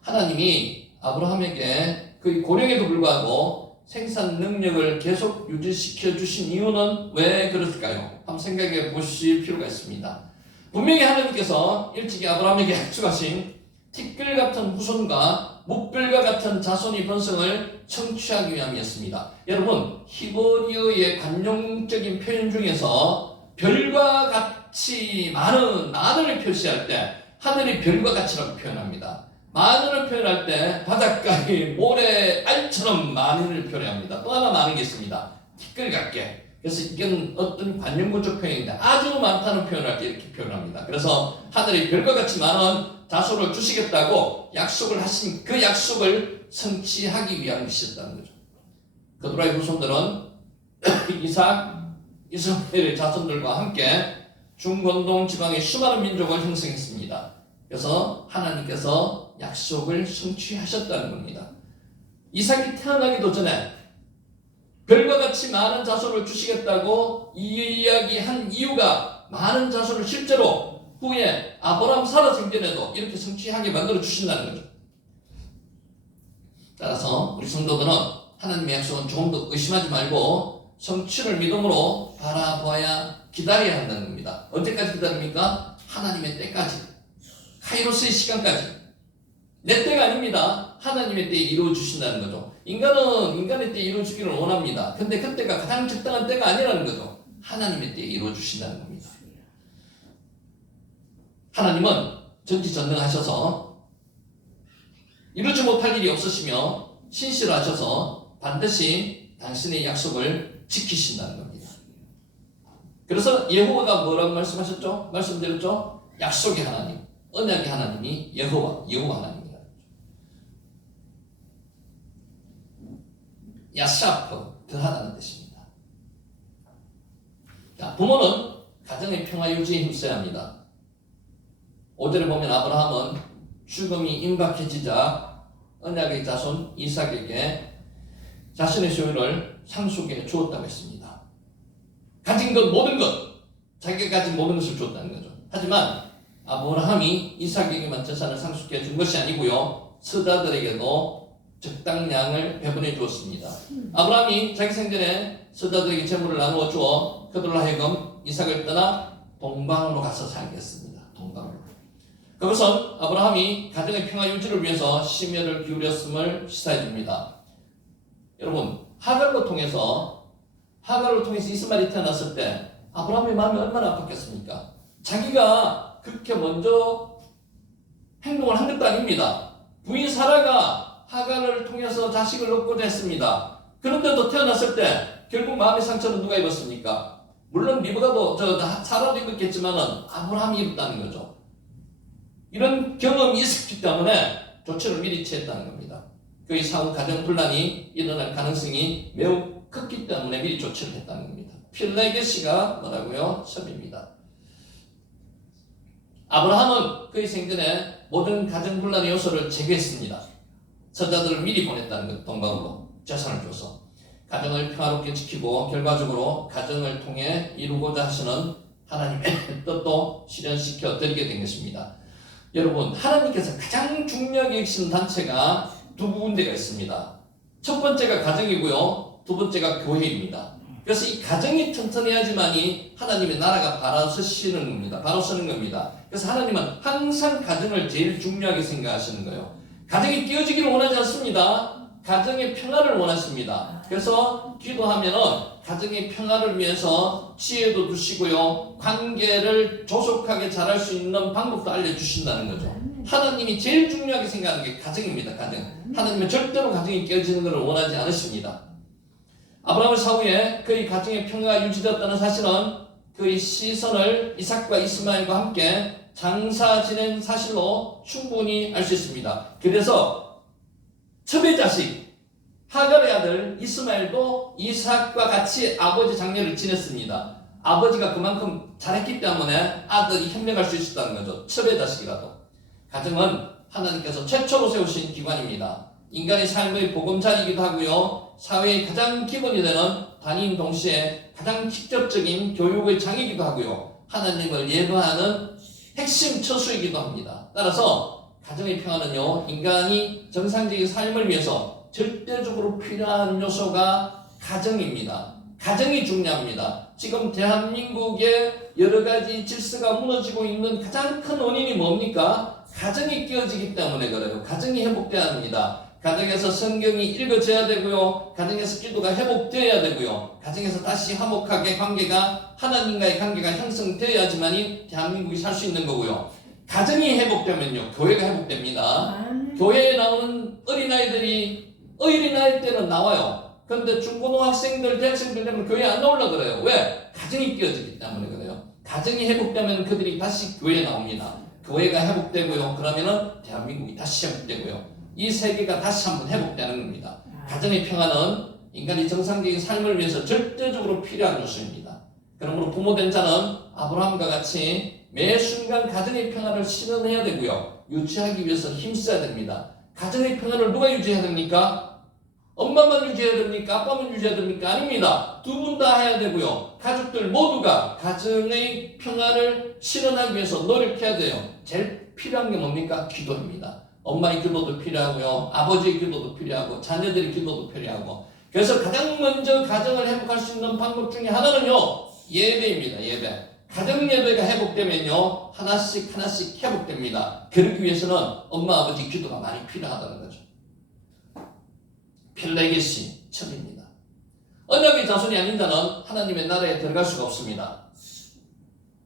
하나님이 아브라함에게 그 고령에도 불구하고 생산 능력을 계속 유지시켜 주신 이유는 왜 그랬을까요? 한번 생각해 보실 필요가 있습니다. 분명히 하나님께서 일찍이 아브라함에게 약속하신 티끌 같은 후손과 묵별과 같은 자손이 번성을 청취하기 위함이었습니다. 여러분, 히브리어의 관용적인 표현 중에서 별과 같이 많은을 표시할 때 하늘이 별과 같이라고 표현합니다. 많은을 표현할 때 바닷가의 모래알처럼 많은을 표현합니다. 또 하나 많은 게 있습니다. 티끌 같게. 그래서 이건 어떤 관용구적 표현인데 아주 많다는 표현을 할 때 이렇게 표현합니다. 그래서 하늘이 별과 같이 많은 자손을 주시겠다고 약속을 하신 그 약속을 성취하기 위한 것이었다는 거죠. 그드라의 후손들은 이삭, 이스마엘의 자손들과 함께 중건동 지방의 수많은 민족을 형성했습니다. 그래서 하나님께서 약속을 성취하셨다는 겁니다. 이삭이 태어나기도 전에 별과 같이 많은 자손을 주시겠다고 이야기한 이유가 많은 자손을 실제로 후에 아브라함 사라 생전에도 이렇게 성취하게 만들어 주신다는 거죠. 따라서 우리 성도들은 하나님의 약속은 조금 더 의심하지 말고 성취를 믿음으로 바라봐야 기다려야 한다는 겁니다. 언제까지 기다립니까? 하나님의 때까지, 카이로스의 시간까지. 내 때가 아닙니다. 하나님의 때에 이루어 주신다는 거죠. 인간은 인간의 때에 이루어 주기를 원합니다. 근데 그때가 가장 적당한 때가 아니라는 거죠. 하나님의 때에 이루어 주신다는 겁니다. 하나님은 전지전능하셔서 이루지 못할 일이 없으시며 신실하셔서 반드시 당신의 약속을 지키신다는 겁니다. 그래서 예호와가 뭐라고 말씀하셨죠? 말씀드렸죠? 약속의 하나님, 언약의 하나님이 여호와 하나님입니다. 야샤프, 더하다는 뜻입니다. 자, 부모는 가정의 평화 유지에 힘써야 합니다. 5절에 보면 아브라함은 죽음이 임박해지자 언약의 자손 이삭에게 자신의 소유를 상속해 주었다고 했습니다. 가진 것 모든 것, 자기가 가진 모든 것을 주었다는 거죠. 하지만 아브라함이 이삭에게만 재산을 상속해 준 것이 아니고요, 서자들에게도 적당량을 배분해 주었습니다. 아브라함이 자기 생전에 서자들에게 재물을 나누어 주어 그들로 하여금 이삭을 떠나 동방으로 가서 살게 했습니다. 동방으로. 그것은 아브라함이 가정의 평화 유지를 위해서 심혈을 기울였음을 시사해 줍니다. 여러분, 하갈로 통해서 이스마엘이 태어났을 때 아브라함의 마음이 얼마나 아팠겠습니까? 자기가 그렇게 먼저 행동을 한 것도 아닙니다. 부인 사라가 하갈을 통해서 자식을 얻고자 했습니다. 그런데도 태어났을 때 결국 마음의 상처는 누가 입었습니까? 물론 리브가도 사라도 입었겠지만은 아브라함이 입었다는 거죠. 이런 경험이 있었기 때문에 조치를 미리 취했다는 겁니다. 그의 사후 가정 분란이 일어날 가능성이 매우 컸기 때문에 미리 조치를 했다는 겁니다. 필레게시가 뭐라고요? 섭입니다. 아브라함은 그의 생전에 모든 가정 분란의 요소를 제거했습니다. 서자들을 미리 보냈다는 것, 동방으로. 재산을 줘서 가정을 평화롭게 지키고 결과적으로 가정을 통해 이루고자 하시는 하나님의 뜻도 실현시켜 드리게 된 것입니다. 여러분, 하나님께서 가장 중요하게 여기시는 단체가 두 군데가 있습니다. 첫 번째가 가정이고요, 두 번째가 교회입니다. 그래서 이 가정이 튼튼해야지만이 하나님의 나라가 바로 서시는 겁니다. 바로 서는 겁니다. 그래서 하나님은 항상 가정을 제일 중요하게 생각하시는 거예요. 가정이 깨어지기를 원하지 않습니다. 가정의 평화를 원하십니다. 그래서 기도하면은 가정의 평화를 위해서 지혜도 주시고요, 관계를 조속하게 잘할 수 있는 방법도 알려주신다는 거죠. 하나님이 제일 중요하게 생각하는 게 가정입니다. 가정. 하나님은 절대로 가정이 깨어지는 것을 원하지 않으십니다. 아브라함의 사후에 그의 가정의 평화가 유지되었다는 사실은 그의 시선을 이삭과 이스마엘과 함께 장사 지낸 사실로 충분히 알 수 있습니다. 그래서 첩의 자식 하갈의 아들 이스마엘도 이삭과 같이 아버지 장례를 지냈습니다. 아버지가 그만큼 잘했기 때문에 아들이 현명할 수 있었다는 거죠. 첩의 자식이라도. 가정은 하나님께서 최초로 세우신 기관입니다. 인간의 삶의 보금자리이기도 하고요, 사회의 가장 기본이 되는 단임 동시에 가장 직접적인 교육의 장이기도 하고요, 하나님을 예배하는 핵심 처수이기도 합니다. 따라서 가정의 평화는요, 인간이 정상적인 삶을 위해서 절대적으로 필요한 요소가 가정입니다. 가정이 중요합니다. 지금 대한민국의 여러 가지 질서가 무너지고 있는 가장 큰 원인이 뭡니까? 가정이 깨어지기 때문에 그래요. 가정이 회복돼야 합니다. 가정에서 성경이 읽어져야 되고요, 가정에서 기도가 회복되어야 되고요, 가정에서 다시 화목하게 관계가, 하나님과의 관계가 형성되어야지만이 대한민국이 살 수 있는 거고요. 가정이 회복되면요, 교회가 회복됩니다. 교회에 나오는 어린아이들이 어린아이 때는 나와요. 그런데 중고등학생들, 대학생들 되면 교회에 안 나오려고 그래요. 왜? 가정이 깨어지기 때문에 그래요. 가정이 회복되면 그들이 다시 교회에 나옵니다. 교회가 회복되고요, 그러면은 대한민국이 다시 회복되고요, 이 세계가 다시 한번 회복되는 겁니다. 가정의 평화는 인간이 정상적인 삶을 위해서 절대적으로 필요한 요소입니다. 그러므로 부모된 자는 아브라함과 같이 매 순간 가정의 평화를 실현해야 되고요, 유지하기 위해서 힘써야 됩니다. 가정의 평화를 누가 유지해야 됩니까? 엄마만 유지해야 됩니까? 아빠만 유지해야 됩니까? 아닙니다. 두 분 다 해야 되고요, 가족들 모두가 가정의 평화를 실현하기 위해서 노력해야 돼요. 제일 필요한 게 뭡니까? 기도입니다. 엄마의 기도도 필요하고요, 아버지의 기도도 필요하고, 자녀들의 기도도 필요하고. 그래서 가장 먼저 가정을 회복할 수 있는 방법 중에 하나는요, 예배입니다. 예배. 가정 예배가 회복되면요, 하나씩 하나씩 회복됩니다. 그러기 위해서는 엄마 아버지 기도가 많이 필요하다는 거죠. 필레게시 첩입니다. 언약의 자손이 아닌 자는 하나님의 나라에 들어갈 수가 없습니다.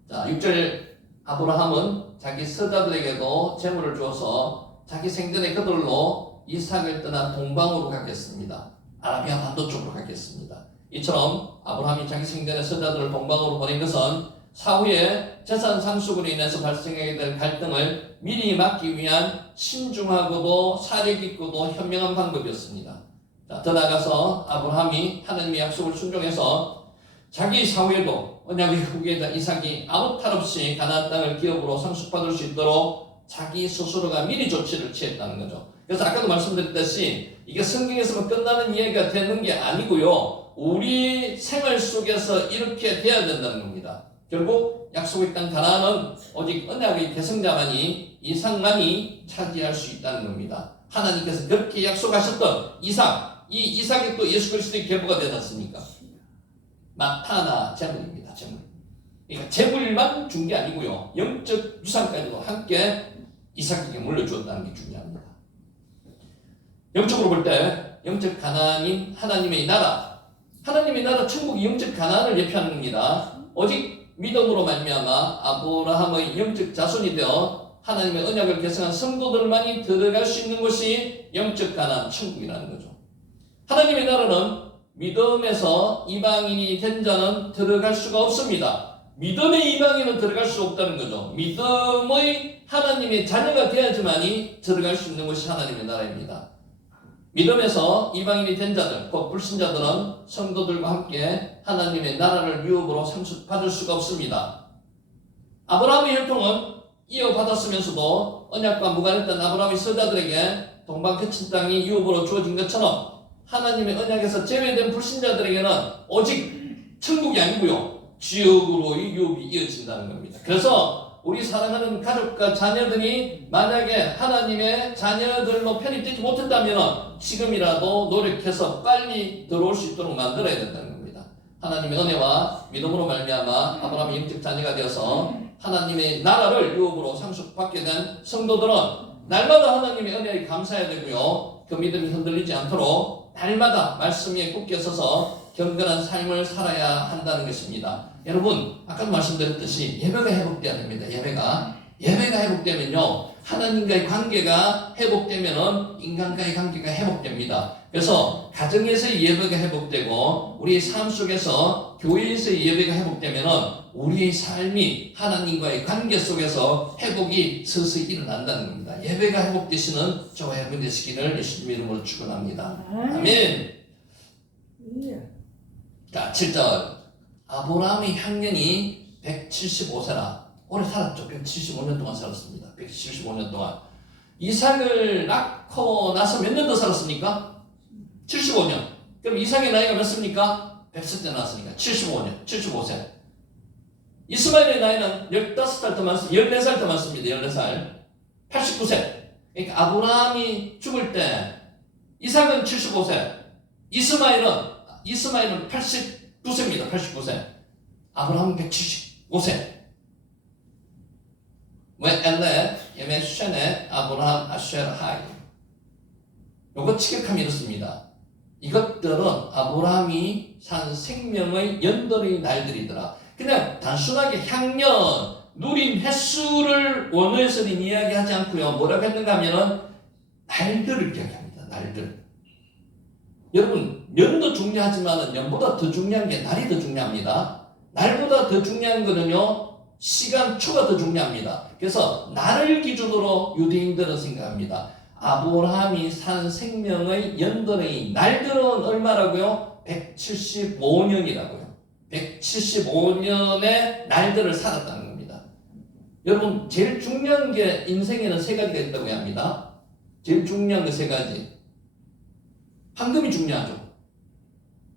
자, 6절, 아브라함은 자기 서자들에게도 재물을 주어서 자기 생전에 그들로 이삭을 떠나 동방으로 가겠습니다. 아라비아 반도 쪽으로 가겠습니다. 이처럼 아브라함이 자기 생전에 서자들을 동방으로 보낸 것은 사후에 재산 상속으로 인해서 발생하게 될 갈등을 미리 막기 위한 신중하고도 사려 깊고도 현명한 방법이었습니다. 자, 더 나아가서 아브라함이 하나님의 약속을 순종해서 자기 사후에도 언약의 후계자 이삭이 아무 탈 없이 가나안 땅을 기업으로 상속받을 수 있도록 자기 스스로가 미리 조치를 취했다는 거죠. 그래서 아까도 말씀드렸듯이 이게 성경에서만 끝나는 이야기가 되는 게 아니고요, 우리 생활 속에서 이렇게 돼야 된다는 겁니다. 결국 약속의 땅 가나안은 오직 언약의 계승자만이, 이삭만이 차지할 수 있다는 겁니다. 하나님께서 그렇게 약속하셨던 이삭, 이 이삭이 또 예수 그리스도의 계보가 되지 않습니까? 마타나 재물입니다. 재물. 그러니까 재물만 준 게 아니고요, 영적 유산까지도 함께 이삭에게 물려주었다는 게 중요합니다. 영적으로 볼 때 영적 가나안인 하나님의 나라, 하나님의 나라 천국이 영적 가나안을 예표하는 겁니다. 오직 믿음으로 말미암아 아브라함의 영적 자손이 되어 하나님의 언약을 계승한 성도들만이 들어갈 수 있는 곳이 영적 가나안 천국이라는 거죠. 하나님의 나라는 믿음에서 이방인이 된 자는 들어갈 수가 없습니다. 믿음의 이방인은 들어갈 수 없다는 거죠. 믿음의 하나님의 자녀가 되어야지만이 들어갈 수 있는 것이 하나님의 나라입니다. 믿음에서 이방인이 된 자들, 곧 불신자들은 성도들과 함께 하나님의 나라를 유업으로 상속받을 수가 없습니다. 아브라함의 혈통은 이어받았으면서도 언약과 무관했던 아브라함의 서자들에게 동방 끝인 땅이 유업으로 주어진 것처럼 하나님의 언약에서 제외된 불신자들에게는 오직 천국이 아니고요, 지옥으로의 유업이 이어진다는 겁니다. 그래서 우리 사랑하는 가족과 자녀들이 만약에 하나님의 자녀들로 편입되지 못했다면 지금이라도 노력해서 빨리 들어올 수 있도록 만들어야 된다는 겁니다. 하나님의 은혜와 믿음으로 말미암아 아브라함의 영적 자녀가 되어서 하나님의 나라를 유업으로 상속받게 된 성도들은 날마다 하나님의 은혜에 감사해야 되고요, 그 믿음이 흔들리지 않도록 날마다 말씀 위에 굳게 서서 경건한 삶을 살아야 한다는 것입니다. 여러분, 아까도 말씀드렸듯이 예배가 회복돼야 됩니다. 예배가 회복되면요, 하나님과의 관계가 회복되면은 인간과의 관계가 회복됩니다. 그래서 가정에서의 예배가 회복되고 우리의 삶 속에서 교회에서의 예배가 회복되면은 우리의 삶이 하나님과의 관계 속에서 회복이 서서히 일어난다는 겁니다. 예배가 회복되시는 저와 여러분 되시기를 예수님 이름으로 축원합니다. 아멘. 자, 7절. 아브라함의 향년이 175세라. 오래 살았죠. 175년 동안 살았습니다. 175년 동안. 이삭을 낳고 나서 몇 년 더 살았습니까? 75년. 그럼 이삭의 나이가 몇 습니까? 100세 때 낳았으니까 75년, 75세. 이스마엘의 나이는 15살 더 많습니다. 14살 더 많습니다. 14살. 89세. 그러니까 아브라함이 죽을 때 이삭은 75세, 이스마엘은 89세입니다. 89세. 아브라함은 175세. 엘레, 예메슈네, 아브라함, 아쉐르, 하이. 요거 직역하면 이렇습니다. 이것들은 아브라함이 산 생명의 연들의 날들이더라. 그냥 단순하게 향년, 누린 횟수를 원어에서는 이야기하지 않고요, 뭐라고 했는가 하면은 날들을 이야기합니다. 날들. 여러분, 년도 중요하지만 년보다 더 중요한 게 날이 더 중요합니다. 날보다 더 중요한 거는요, 시간초가 더 중요합니다. 그래서 날을 기준으로 유대인들은 생각합니다. 아브라함이 산 생명의 연들의 날들은 얼마라고요? 175년이라고요. 175년의 날들을 살았다는 겁니다. 여러분, 제일 중요한 게 인생에는 세 가지가 있다고 합니다. 제일 중요한 게 세 가지. 황금이 중요하죠.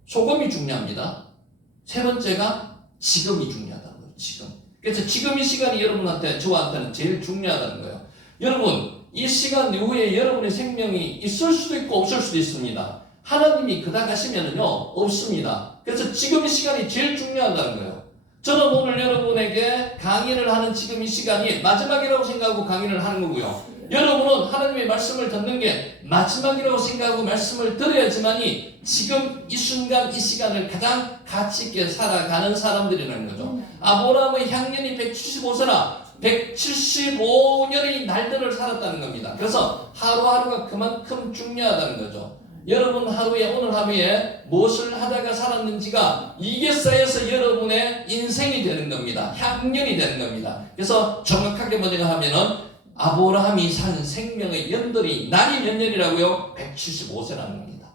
소금이 중요합니다. 세 번째가 지금이 중요하다는 거예요. 지금. 그래서 지금 이 시간이 여러분한테, 저한테는 제일 중요하다는 거예요. 여러분, 이 시간 이후에 여러분의 생명이 있을 수도 있고 없을 수도 있습니다. 하나님이 그다가 하시면은요, 없습니다. 그래서 지금 이 시간이 제일 중요하다는 거예요. 저는 오늘 여러분에게 강의를 하는 지금 이 시간이 마지막이라고 생각하고 강의를 하는 거고요. 여러분은 하나님의 말씀을 듣는 게 마지막이라고 생각하고 말씀을 들어야지만이 지금 이 순간 이 시간을 가장 가치 있게 살아가는 사람들이라는 거죠. 아브라함의 향년이 175세라 175년의 날들을 살았다는 겁니다. 그래서 하루하루가 그만큼 중요하다는 거죠. 여러분 오늘 하루에 무엇을 하다가 살았는지가 이게 쌓여서 여러분의 인생이 되는 겁니다. 향년이 되는 겁니다. 그래서 정확하게 뭐냐 하면은 아브라함이 산 생명의 연들이 날이 몇 년이라고요? 175세라는 겁니다.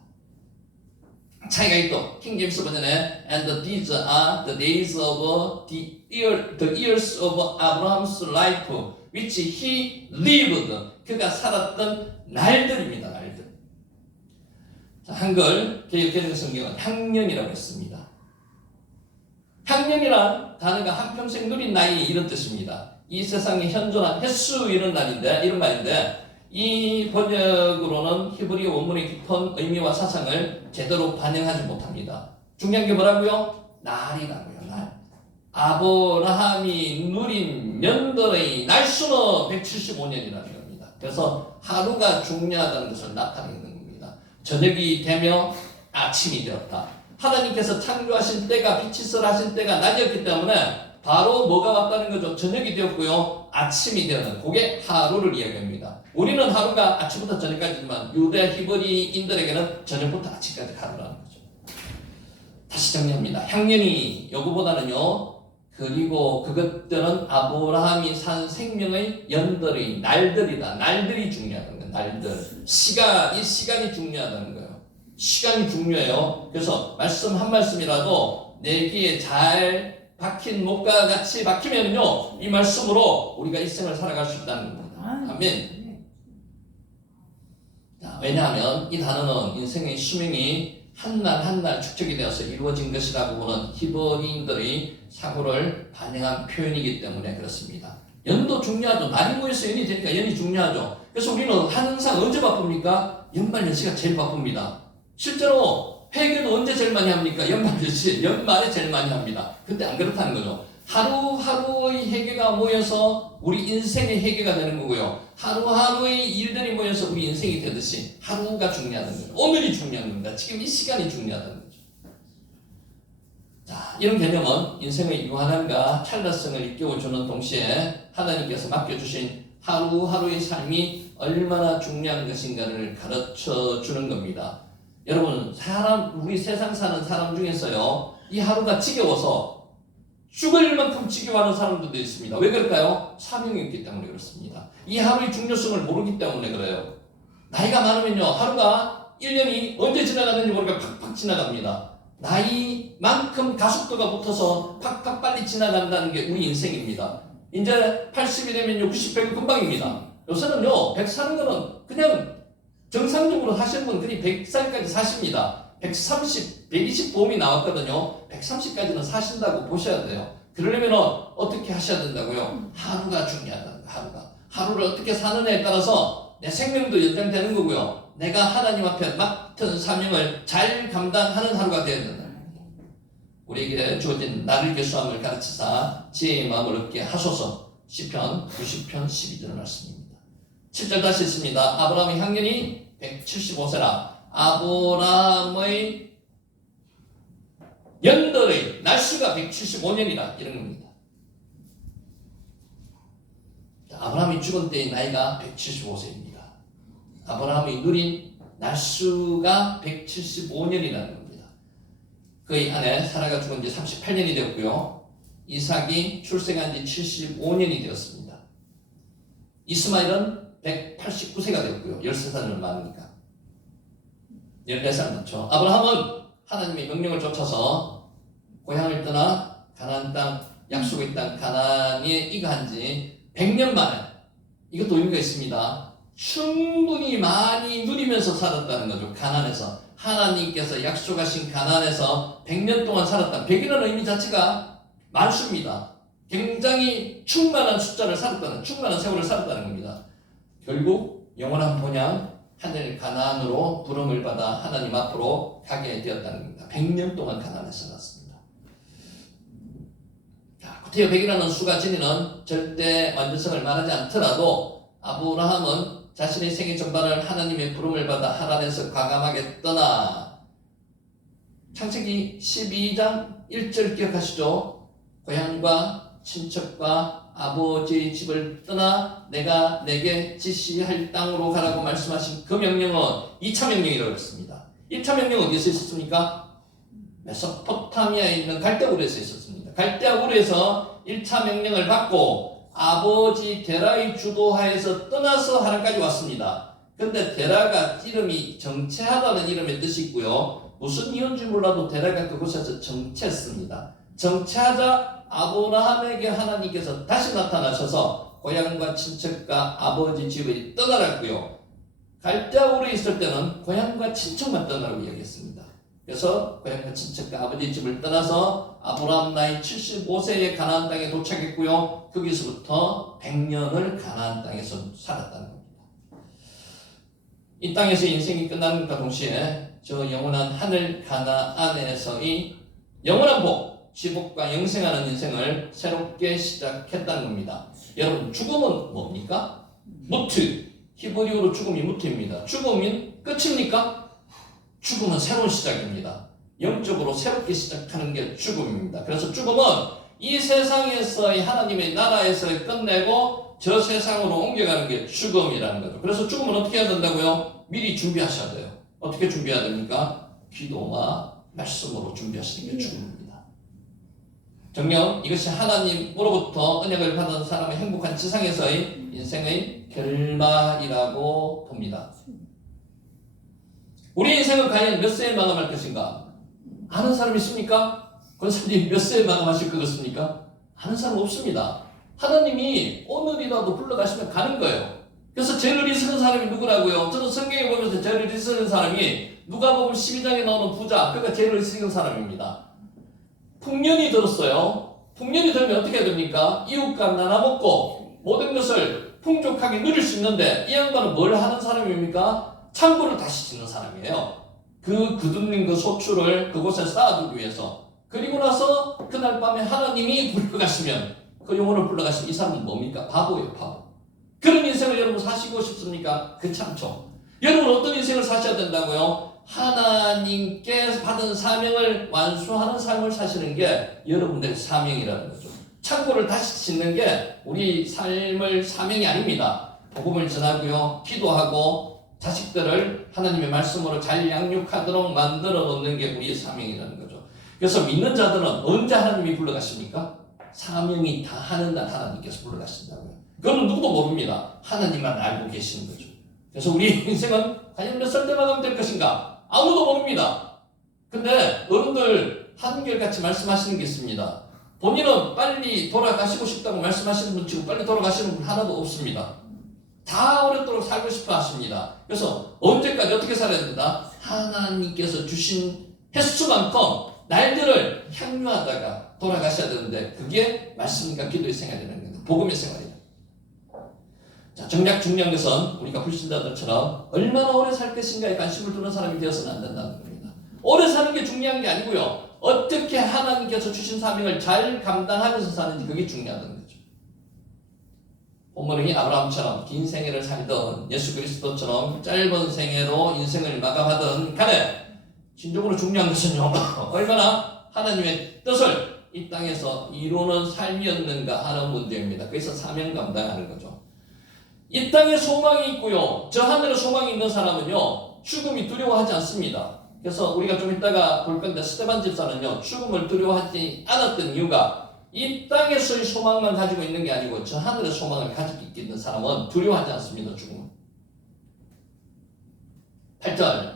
차이가 있죠. 킹제임스 버전에 And these are the days of the years of Abraham's life which he lived. 그가 살았던 날들입니다. 날들. 자, 한글 개역개정 성경은 향년이라고 했습니다. 향년이란 단어가 한평생 누린 나이 이런 뜻입니다. 이 세상에 현존한 횟수 이런 말인데 이 번역으로는 히브리 원문의 깊은 의미와 사상을 제대로 반영하지 못합니다. 중요한 게 뭐라고요? 날이라고요. 날. 아브라함이 누린 년들의 날수는 175년이라는 겁니다. 그래서 하루가 중요하다는 것을 나타내는 겁니다. 저녁이 되며 아침이 되었다. 하나님께서 창조하신 때가 빛이 설하신 때가 낮이었기 때문에 바로 뭐가 왔다는 거죠? 저녁이 되었고요, 아침이 되는, 그게 하루를 이야기합니다. 우리는 하루가 아침부터 저녁까지지만 유대 히브리인들에게는 저녁부터 아침까지 하루라는 거죠. 다시 정리합니다. 향년이 요거보다는요, 그리고 그것들은 아브라함이 산 생명의 연들의 날들이다. 날들이 중요하다는 거예요. 날들. 이 시간이 중요하다는 거예요. 시간이 중요해요. 그래서 말씀 한 말씀이라도 내 귀에 잘 박힌 목과 같이 박히면요, 이 말씀으로 우리가 이 생을 살아갈 수 있다는 겁니다. 아멘. 자, 왜냐하면 이 단어는 인생의 수명이 한 날 한 날 축적이 되어서 이루어진 것이라고 보는 히브리인들의 사고를 반영한 표현이기 때문에 그렇습니다. 연도 중요하죠. 날이 모여서 연이 되니까 연이 중요하죠. 그래서 우리는 항상 언제 바쁩니까? 연말연시가 제일 바쁩니다. 실제로 회계도 언제 제일 많이 합니까? 연말연시, 연말에 제일 많이 합니다. 근데 안 그렇다는 거죠. 하루하루의 회계가 모여서 우리 인생의 회계가 되는 거고요. 하루하루의 일들이 모여서 우리 인생이 되듯이 하루가 중요하다는 거죠. 오늘이 중요한 겁니다. 지금 이 시간이 중요하다는 거죠. 자, 이런 개념은 인생의 유한함과 찰나성을 일깨워주는 동시에 하나님께서 맡겨주신 하루하루의 삶이 얼마나 중요한 것인가를 가르쳐 주는 겁니다. 여러분, 우리 세상 사는 사람 중에서요, 이 하루가 지겨워서 죽을 만큼 지겨워하는 사람들도 있습니다. 왜 그럴까요? 사명이 있기 때문에 그렇습니다. 이 하루의 중요성을 모르기 때문에 그래요. 나이가 많으면요, 하루가 1년이 언제 지나가는지 모르니까 팍팍 지나갑니다. 나이만큼 가속도가 붙어서 팍팍 빨리 지나간다는 게 우리 인생입니다. 이제 80이 되면요, 90, 100은 금방입니다. 요새는요, 100 사는 거는 그냥 정상적으로 사시는 분 그냥 100살까지 사십니다. 130, 120 보험이 나왔거든요. 130까지는 사신다고 보셔야 돼요. 그러려면 어떻게 하셔야 된다고요? 하루가 중요하다는 거예요. 하루를 어떻게 사느냐에 따라서 내 생명도 연장되는 거고요. 내가 하나님 앞에 맡은 사명을 잘 감당하는 하루가 되어야 된다. 우리에게 주어진 나를 계수함을 가르치사 지혜의 마음을 얻게 하소서. 시편 90편 12절 말씀입니다. 7절 다시 읽습니다. 아브라함의 향년이 175세라. 아브라함의 연들의 날수가 175년이라 이런 겁니다. 아브라함이 죽은 때의 나이가 175세입니다. 아브라함이 누린 날수가 175년이라는 겁니다. 그의 아내 사라가 죽은 지 38년이 되었고요. 이삭이 출생한 지 75년이 되었습니다. 이스마엘은 189세가 되었고요. 13살을 많으니까 14살 많죠. 아브라함은 하나님의 명령을 쫓아서 고향을 떠나 가나안 땅, 약속의 땅 가나안에 이가한 지 100년 만에, 이것도 의미가 있습니다. 충분히 많이 누리면서 살았다는 거죠. 가나안에서 하나님께서 약속하신 가나안에서 100년 동안 살았다. 100이라는 의미 자체가 만수입니다. 굉장히 충만한 숫자를 살았다는, 충만한 세월을 살았다는 겁니다. 결국 영원한 본향 하늘 가나안으로 부름을 받아 하나님 앞으로 가게 되었다는 겁니다. 100년 동안 가나안에 살았습니다. 구태여 100이라는 수가 지니는 절대 완전성을 말하지 않더라도 아브라함은 자신의 생애 전반을 하나님의 부름을 받아 하란에서 과감하게 떠나, 창세기 12장 1절 기억하시죠? 고향과 친척과 아버지의 집을 떠나 내가 내게 지시할 땅으로 가라고 말씀하신 그 명령은 2차 명령이라고 했습니다. 1차 명령은 어디서 있었습니까? 메소포타미아에 있는 갈대우르에서 있었습니다. 갈대우르에서 1차 명령을 받고 아버지 데라의 주도하에서 떠나서 하란까지 왔습니다. 근데 데라가 이름이 정체하다는 이름의 뜻이 있고요. 무슨 이유인지 몰라도 데라가 그곳에서 정체했습니다. 정체하자 아브라함에게 하나님께서 다시 나타나셔서 고향과 친척과 아버지 집을 떠나라고요. 갈대우르에 있을 때는 고향과 친척만 떠나라고 이야기했습니다. 그래서 고향과 친척과 아버지 집을 떠나서 아브라함 나이 75세에 가나안 땅에 도착했고요. 거기서부터 100년을 가나안 땅에서 살았다는 겁니다. 이 땅에서 인생이 끝나는 것과 동시에 저 영원한 하늘 가나안에서의 영원한 복, 지복과 영생하는 인생을 새롭게 시작했다는 겁니다. 여러분, 죽음은 뭡니까? 무트. 히브리어로 죽음이 무트입니다. 죽음은 끝입니까? 죽음은 새로운 시작입니다. 영적으로 새롭게 시작하는 게 죽음입니다. 그래서 죽음은 이 세상에서의 하나님의 나라에서 끝내고 저 세상으로 옮겨가는 게 죽음이라는 거죠. 그래서 죽음은 어떻게 해야 된다고요? 미리 준비하셔야 돼요. 어떻게 준비해야 됩니까? 기도와 말씀으로 준비하시는 게 죽음입니다. 정녕 이것이 하나님으로부터 은혜를 받은 사람의 행복한 지상에서의 인생의 결말이라고 봅니다. 우리 인생은 과연 몇 세에 마감할 것인가? 아는 사람 있습니까? 권사님 몇 세에 마감하실 것 같습니까? 아는 사람 없습니다. 하나님이 오늘이라도 불러가시면 가는 거예요. 그래서 죄를 있는 사람이 누구라고요? 저는 성경에 보면서 죄를 있는 사람이 누가복음 12장에 나오는 부자, 그가 죄를 있는 사람입니다. 풍년이 들었어요. 풍년이 들면 어떻게 해야 됩니까? 이웃과 나눠먹고 모든 것을 풍족하게 누릴 수 있는데 이 양반은 뭘 하는 사람입니까? 창고를 다시 짓는 사람이에요. 그 거둔 그 소출을 그곳에 쌓아두기 위해서. 그리고 나서 그날 밤에 하나님이 불러가시면, 그 영혼을 불러가시면 이 사람은 뭡니까? 바보예요, 바보. 그런 인생을 여러분 사시고 싶습니까? 그렇죠. 여러분 어떤 인생을 사셔야 된다고요? 하나님께 받은 사명을 완수하는 삶을 사시는 게 여러분들의 사명이라는 거죠. 창고를 다시 짓는 게 우리 삶의 사명이 아닙니다. 복음을 전하고요, 기도하고 자식들을 하나님의 말씀으로 잘 양육하도록 만들어 놓는 게 우리의 사명이라는 거죠. 그래서 믿는 자들은 언제 하나님이 불러가십니까? 사명이 다 하는 날 하나님께서 불러가신다고요. 그건 누구도 모릅니다. 하나님만 알고 계시는 거죠. 그래서 우리 인생은 과연 몇 살 때만 하면 될 것인가? 아무도 모릅니다. 근데 어른들 한결같이 말씀하시는 게 있습니다. 본인은 빨리 돌아가시고 싶다고 말씀하시는 분 치고 빨리 돌아가시는 분 하나도 없습니다. 다 오랫도록 살고 싶어 하십니다. 그래서 언제까지 어떻게 살아야 된다? 하나님께서 주신 횟수만큼 날들을 향유하다가 돌아가셔야 되는데 그게 말씀과 기도의 생활이라는 겁니다. 복음의 생활이에요. 자, 정작 중요한 것은 우리가 불신자들처럼 얼마나 오래 살 것인가에 관심을 두는 사람이 되어서는 안 된다는 겁니다. 오래 사는 게 중요한 게 아니고요. 어떻게 하나님께서 주신 사명을 잘 감당하면서 사는지 그게 중요하다는 거죠. 본문이 아브라함처럼 긴 생애를 살던 예수 그리스도처럼 짧은 생애로 인생을 마감하던 간에 진정으로 중요한 것은요. 얼마나 하나님의 뜻을 이 땅에서 이루는 삶이었는가 하는 문제입니다. 그래서 사명 감당하는 거죠. 이 땅에 소망이 있고요. 저 하늘에 소망이 있는 사람은요. 죽음이 두려워하지 않습니다. 그래서 우리가 좀 이따가 볼 건데 스데반 집사는요. 죽음을 두려워하지 않았던 이유가 이 땅에서의 소망만 가지고 있는 게 아니고 저 하늘의 소망을 가지고 있는 사람은 두려워하지 않습니다. 죽음은. 8절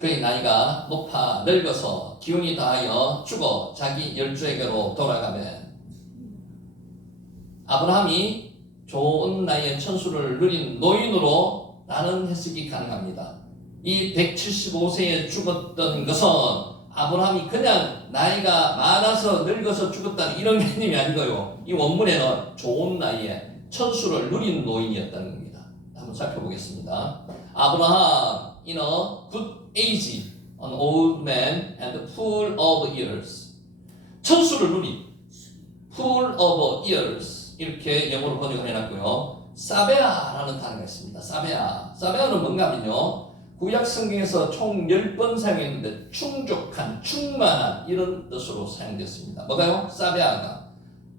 그의 나이가 높아 늙어서 기운이 다하여 죽어 자기 열조에게로 돌아가매 아브라함이 좋은 나이에 천수를 누린 노인으로 라는 해석이 가능합니다. 이 175세에 죽었던 것은 아브라함이 그냥 나이가 많아서 늙어서 죽었다는 이런 개념이 아니고요. 이 원문에는 좋은 나이에 천수를 누린 노인이었다는 겁니다. 한번 살펴보겠습니다. 아브라함 in a good age, an old man and full of years. 천수를 누린 full of years 이렇게 영어로 번역을 해놨고요. 사베아라는 단어가 있습니다. 사베아는 뭔가 하면요. 구약 성경에서 총 10번 사용했는데 충족한, 충만한 이런 뜻으로 사용됐습니다. 뭐가요? 사베아가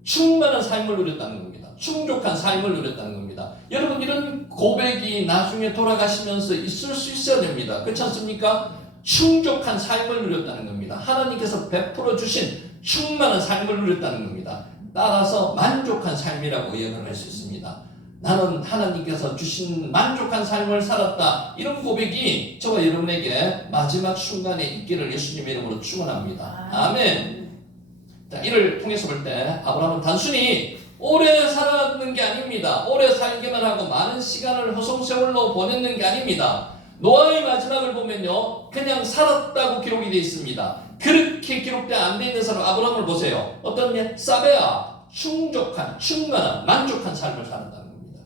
충만한 삶을 누렸다는 겁니다. 충족한 삶을 누렸다는 겁니다. 여러분 이런 고백이 나중에 돌아가시면서 있을 수 있어야 됩니다. 그렇지 않습니까? 충족한 삶을 누렸다는 겁니다. 하나님께서 베풀어 주신 충만한 삶을 누렸다는 겁니다. 따라서 만족한 삶이라고 예언을 할 수 있습니다. 나는 하나님께서 주신 만족한 삶을 살았다. 이런 고백이 저와 여러분에게 마지막 순간에 있기를 예수님의 이름으로 축원합니다. 아멘. 자, 이를 통해서 볼 때 아브라함은 단순히 오래 살았는 게 아닙니다. 오래 살기만 하고 많은 시간을 허송세월로 보냈는 게 아닙니다. 노아의 마지막을 보면요. 그냥 살았다고 기록이 되어 있습니다. 그렇게 기록되어 안 되어 있는 사람 아브라함을 보세요. 어떤 사베아, 충족한, 충만한, 만족한 삶을 살았다는 겁니다.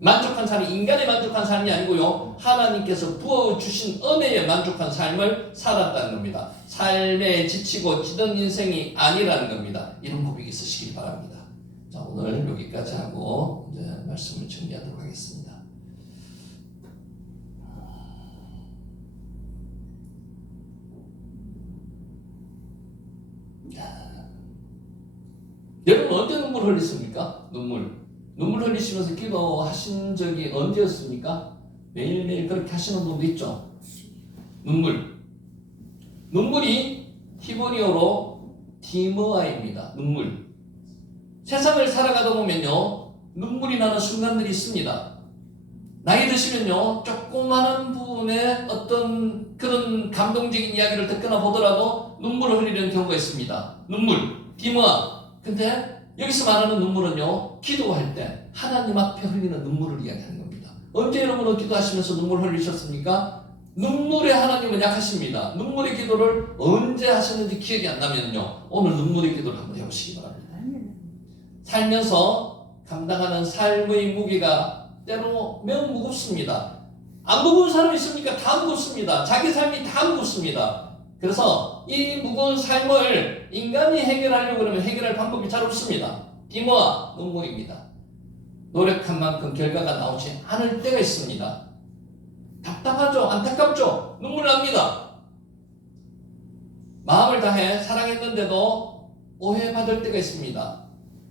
만족한 삶이 인간의 만족한 삶이 아니고요. 하나님께서 부어주신 은혜에 만족한 삶을 살았다는 겁니다. 삶에 지치고 찌든 인생이 아니라는 겁니다. 이런 고백이 있으시길 바랍니다. 자, 오늘 여기까지 하고 이제 말씀을 정리하도록 하겠습니다. 여러분 언제 눈물 흘리십니까? 눈물 흘리시면서 기도하신 적이 언제였습니까? 매일매일 그렇게 하시는 분도 있죠. 눈물이 히브리어로 디머아입니다. 눈물. 세상을 살아가다 보면요 눈물이 나는 순간들이 있습니다. 나이 드시면요 조그마한 부분에 어떤 그런 감동적인 이야기를 듣거나 보더라도 눈물을 흘리는 경우가 있습니다. 눈물, 디머아. 근데 여기서 말하는 눈물은요, 기도할 때 하나님 앞에 흘리는 눈물을 이야기하는 겁니다. 언제 여러분은 기도하시면서 눈물 흘리셨습니까? 눈물에 하나님은 약하십니다. 눈물의 기도를 언제 하셨는지 기억이 안 나면요, 오늘 눈물의 기도를 한번 해보시기 바랍니다. 살면서 감당하는 삶의 무게가 때로 매우 무겁습니다. 안 무거운 사람이 있습니까? 다 무겁습니다. 자기 삶이 다 무겁습니다. 그래서 이 무거운 삶을 인간이 해결하려고 그러면 해결할 방법이 잘 없습니다. 띠모와 눈물입니다. 노력한 만큼 결과가 나오지 않을 때가 있습니다. 답답하죠? 안타깝죠? 눈물 납니다. 마음을 다해 사랑했는데도 오해받을 때가 있습니다.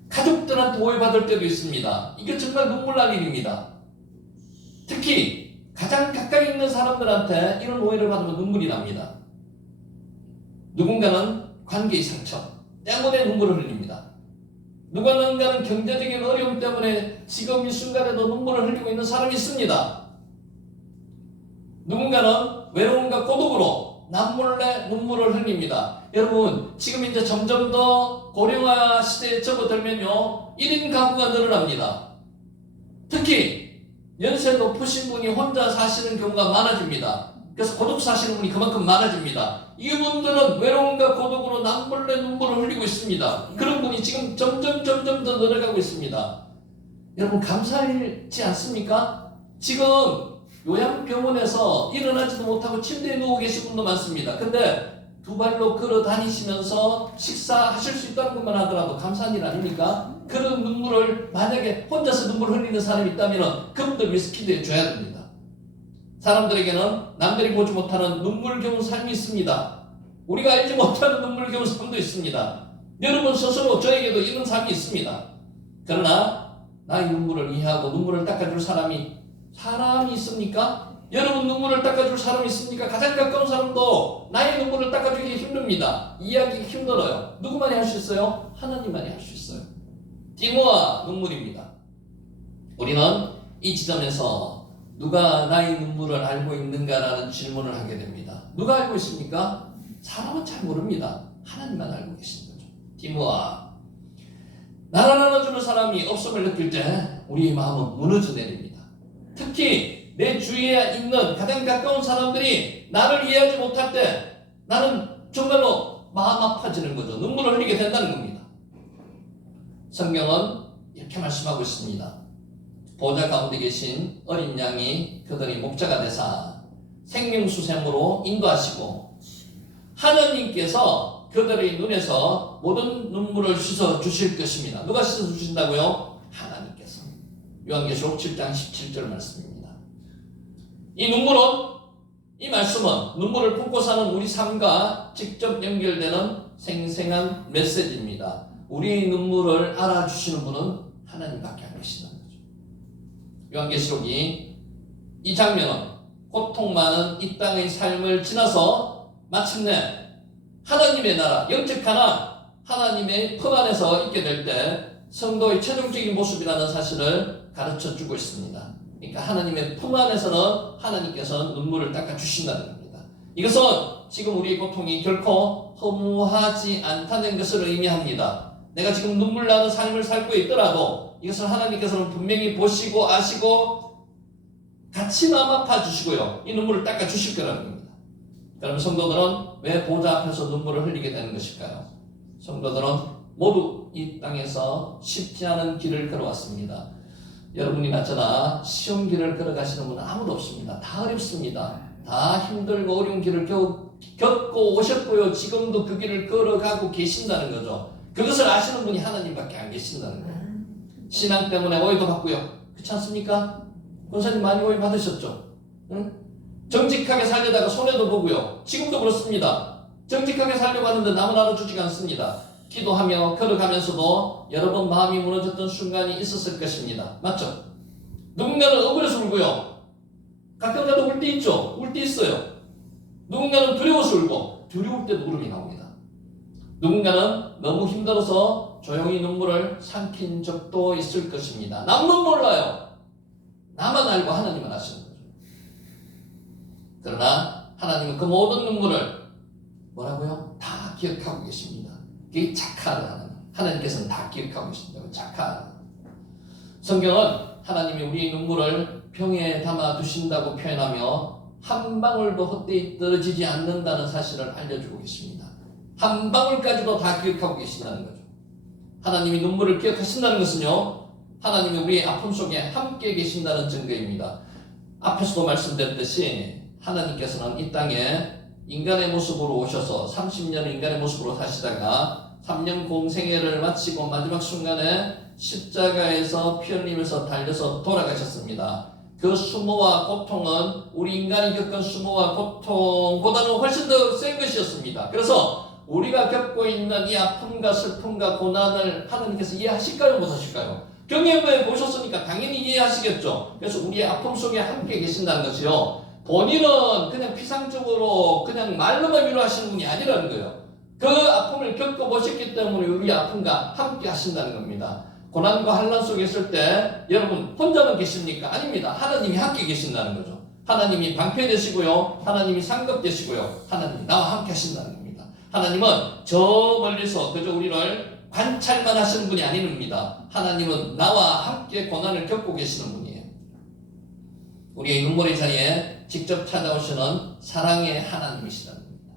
가족들한테 오해받을 때도 있습니다. 이게 정말 눈물 날 일입니다. 특히 가장 가까이 있는 사람들한테 이런 오해를 받으면 눈물이 납니다. 누군가는 관계의 상처 때문에 눈물을 흘립니다. 누군가는 경제적인 어려움 때문에 지금 이 순간에도 눈물을 흘리고 있는 사람이 있습니다. 누군가는 외로움과 고독으로 남몰래 눈물을 흘립니다. 여러분, 지금 이제 점점 더 고령화 시대에 접어들면요, 1인 가구가 늘어납니다. 특히 연세 높으신 분이 혼자 사시는 경우가 많아집니다. 그래서 고독 사시는 분이 그만큼 많아집니다. 이분들은 외로움과 고독으로 남몰래 눈물을 흘리고 있습니다. 그런 분이 지금 점점 더 늘어가고 있습니다. 여러분, 감사하지 않습니까? 지금 요양병원에서 일어나지도 못하고 침대에 누워 계신 분도 많습니다. 근데 두 발로 걸어 다니시면서 식사하실 수 있다는 것만 하더라도 감사한 일 아닙니까? 그런 눈물을, 만약에 혼자서 눈물 흘리는 사람이 있다면 그분들 위해서 기도해 줘야 됩니다. 사람들에게는 남들이 보지 못하는 눈물겨운 삶이 있습니다. 우리가 알지 못하는 눈물겨운 삶도 있습니다. 여러분 스스로 저에게도 이런 삶이 있습니다. 그러나 나의 눈물을 이해하고 눈물을 닦아줄 사람이 있습니까? 여러분 눈물을 닦아줄 사람이 있습니까? 가장 가까운 사람도 나의 눈물을 닦아주기 힘듭니다. 이해하기 힘들어요. 누구만이 할 수 있어요? 하나님만이 할 수 있어요. 띠모와 눈물입니다. 우리는 이 지점에서 누가 나의 눈물을 알고 있는가라는 질문을 하게 됩니다. 누가 알고 있습니까? 사람은 잘 모릅니다. 하나님만 알고 계시는 거죠. 띠모와 나를 안아주는 사람이 없음을 느낄 때 우리의 마음은 무너져 내립니다. 특히 내 주위에 있는 가장 가까운 사람들이 나를 이해하지 못할 때 나는 정말로 마음 아파지는 거죠. 눈물을 흘리게 된다는 겁니다. 성경은 이렇게 말씀하고 있습니다. 보좌 가운데 계신 어린 양이 그들의 목자가 되사 생명수샘으로 인도하시고 하나님께서 그들의 눈에서 모든 눈물을 씻어 주실 것입니다. 누가 씻어 주신다고요? 하나님께서. 요한계시록 7장 17절 말씀입니다. 이 눈물은, 이 말씀은 눈물을 품고 사는 우리 삶과 직접 연결되는 생생한 메시지입니다. 우리의 눈물을 알아주시는 분은 하나님밖에 안 계시다. 요한계시록이 이 장면은 고통 많은 이 땅의 삶을 지나서 마침내 하나님의 나라, 영적 하나, 하나님의 품 안에서 있게 될 때 성도의 최종적인 모습이라는 사실을 가르쳐 주고 있습니다. 그러니까 하나님의 품 안에서는 하나님께서 눈물을 닦아 주신다는 겁니다. 이것은 지금 우리의 고통이 결코 허무하지 않다는 것을 의미합니다. 내가 지금 눈물 나는 삶을 살고 있더라도 이것을 하나님께서는 분명히 보시고 아시고 같이 마음 아파 주시고요, 이 눈물을 닦아 주실 거라는 겁니다. 그럼 성도들은 왜 보좌 앞에서 눈물을 흘리게 되는 것일까요? 성도들은 모두 이 땅에서 쉽지 않은 길을 걸어왔습니다. 여러분이나 저나 쉬운 길을 걸어가시는 분은 아무도 없습니다. 다 어렵습니다. 다 힘들고 어려운 길을 겪고 오셨고요, 지금도 그 길을 걸어가고 계신다는 거죠. 그것을 아시는 분이 하나님밖에 안 계신다는 거예요. 신앙 때문에 오해도 받고요. 그렇지 않습니까? 권사님 많이 오해 받으셨죠? 응? 정직하게 살려다가 손해도 보고요. 지금도 그렇습니다. 정직하게 살려고 하는데 남은 알아주지가 않습니다. 기도하며 걸어가면서도 여러 번 마음이 무너졌던 순간이 있었을 것입니다. 맞죠? 누군가는 억울해서 울고요. 가끔 가다 울 때 있죠? 울 때 있어요. 누군가는 두려워서 울고 두려울 때도 울음이 나옵니다. 누군가는 너무 힘들어서 조용히 눈물을 삼킨 적도 있을 것입니다. 남은 몰라요. 나만 알고 하나님은 아시는 거죠. 그러나 하나님은 그 모든 눈물을 뭐라고요? 다 기억하고 계십니다. 그게 착한 하나님. 하나님께서는 다 기억하고 계신다고. 착한 성경은 하나님이 우리의 눈물을 병에 담아 두신다고 표현하며 한 방울도 헛되이 떨어지지 않는다는 사실을 알려주고 계십니다. 한 방울까지도 다 기억하고 계신다는 거죠. 하나님이 눈물을 기억하신다는 것은요, 하나님이 우리의 아픔 속에 함께 계신다는 증거입니다. 앞에서도 말씀드렸듯이 하나님께서는 이 땅에 인간의 모습으로 오셔서 30년을 인간의 모습으로 사시다가 3년 공생애를 마치고 마지막 순간에 십자가에서 피 흘리면서 달려서 돌아가셨습니다. 그 수모와 고통은 우리 인간이 겪은 수모와 고통보다는 훨씬 더 센 것이었습니다. 그래서 우리가 겪고 있는 이 아픔과 슬픔과 고난을 하나님께서 이해하실까요? 못하실까요? 경험해 보셨으니까 당연히 이해하시겠죠. 그래서 우리의 아픔 속에 함께 계신다는 것이요, 본인은 그냥 피상적으로 그냥 말로만 위로하시는 분이 아니라는 거예요. 그 아픔을 겪어보셨기 때문에 우리 아픔과 함께 하신다는 겁니다. 고난과 환난 속에 있을 때 여러분 혼자만 계십니까? 아닙니다. 하나님이 함께 계신다는 거죠. 하나님이 방패되시고요, 하나님이 상급되시고요, 하나님이 나와 함께 하신다는 겁니다. 하나님은 저 멀리서 그저 우리를 관찰만 하시는 분이 아닙니다. 하나님은 나와 함께 고난을 겪고 계시는 분이에요. 우리의 눈물의 자리에 직접 찾아오시는 사랑의 하나님이시라는 겁니다.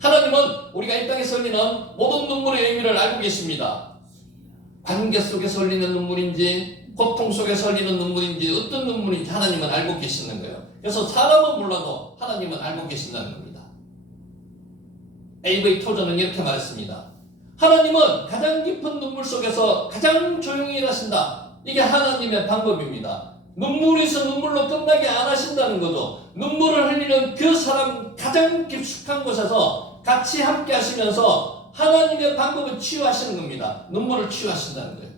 하나님은 우리가 이 땅에서 흘리는 모든 눈물의 의미를 알고 계십니다. 관계 속에서 흘리는 눈물인지 고통 속에서 흘리는 눈물인지 어떤 눈물인지 하나님은 알고 계시는 거예요. 그래서 사람은 몰라도 하나님은 알고 계신다는 겁니다. AV 토저는 이렇게 말했습니다. 하나님은 가장 깊은 눈물 속에서 가장 조용히 일하신다. 이게 하나님의 방법입니다. 눈물에서 눈물로 끝나게 안 하신다는 거죠. 눈물을 흘리는 그 사람 가장 깊숙한 곳에서 같이 함께 하시면서 하나님의 방법을 치유하시는 겁니다. 눈물을 치유하신다는 거예요.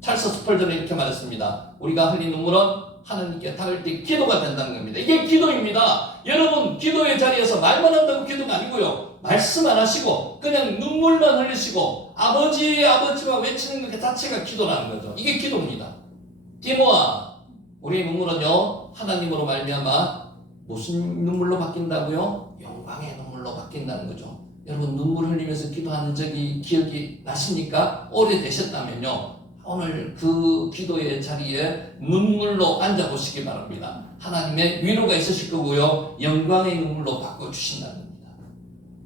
찰스 스펄전은 이렇게 말했습니다. 우리가 흘린 눈물은 하나님께 닿을 때 기도가 된다는 겁니다. 이게 기도입니다. 여러분, 기도의 자리에서 말만 한다고 기도가 아니고요, 말씀 안 하시고 그냥 눈물만 흘리시고 아버지와 외치는 것 자체가 기도라는 거죠. 이게 기도입니다. 디모아, 우리의 눈물은요, 하나님으로 말미암아 무슨 눈물로 바뀐다고요? 영광의 눈물로 바뀐다는 거죠. 여러분, 눈물 흘리면서 기도하는 적이 기억이 나십니까? 오래되셨다면요, 오늘 그 기도의 자리에 눈물로 앉아보시기 바랍니다. 하나님의 위로가 있으실 거고요, 영광의 눈물로 바꿔주신다는 겁니다.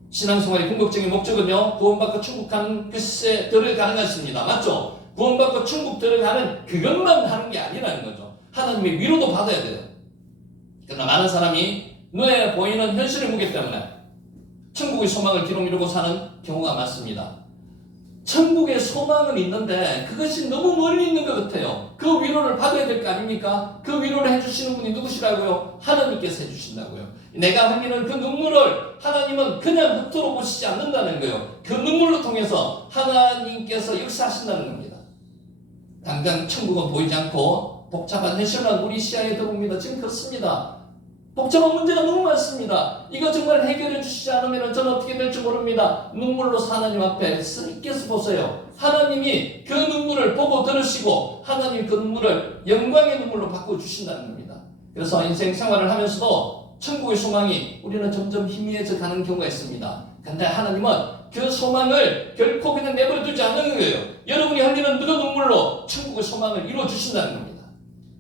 신앙생활의 궁극적인 목적은요, 구원받고 천국하는 글쎄 들어가는 것입니다. 맞죠? 구원받고 천국 들어가는 그것만 하는 게 아니라는 거죠. 하나님의 위로도 받아야 돼요. 그러나 많은 사람이 눈에 보이는 현실의 무게 때문에 천국의 소망을 뒤로 미루고 사는 경우가 많습니다. 천국의 소망은 있는데 그것이 너무 멀리 있는 것 같아요. 그 위로를 받아야 될 거 아닙니까? 그 위로를 해주시는 분이 누구시라고요? 하나님께서 해주신다고요. 내가 흘리는 그 눈물을 하나님은 그냥 흙으로 보시지 않는다는 거예요. 그 눈물로 통해서 하나님께서 역사하신다는 겁니다. 당장 천국은 보이지 않고 복잡한 현실만 우리 시야에 들어옵니다. 지금 그렇습니다. 복잡한 문제가 너무 많습니다. 이거 정말 해결해 주시지 않으면 저는 어떻게 될지 모릅니다. 눈물로 하나님 앞에 쓰리께서 보세요. 하나님이 그 눈물을 보고 들으시고 하나님 그 눈물을 영광의 눈물로 바꿔주신다는 겁니다. 그래서 인생 생활을 하면서도 천국의 소망이 우리는 점점 희미해져 가는 경우가 있습니다. 근데 하나님은 그 소망을 결코 그냥 내버려 두지 않는 거예요. 여러분이 흘리는 그 눈물로 천국의 소망을 이루어주신다는 겁니다.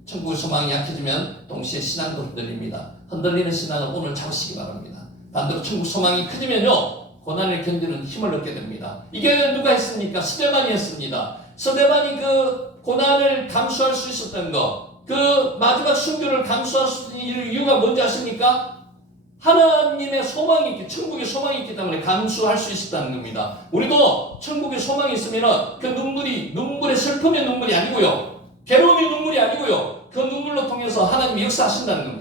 천국의 소망이 약해지면 동시에 신앙도 흔들립니다. 흔들리는 신앙을 오늘 잡으시기 바랍니다. 반대로 천국 소망이 커지면요, 고난을 견디는 힘을 얻게 됩니다. 이게 누가 했습니까? 스데반이 했습니다. 스데반이 그 고난을 감수할 수 있었던 거, 그 마지막 순교를 감수할 수 있는 이유가 뭔지 아십니까? 하나님의 소망이 있기, 천국의 소망이 있기 때문에 감수할 수 있었다는 겁니다. 우리도 천국의 소망이 있으면 그 눈물의 슬픔의 눈물이 아니고요, 괴로움의 눈물이 아니고요, 그 눈물로 통해서 하나님이 역사하신다는 겁니다.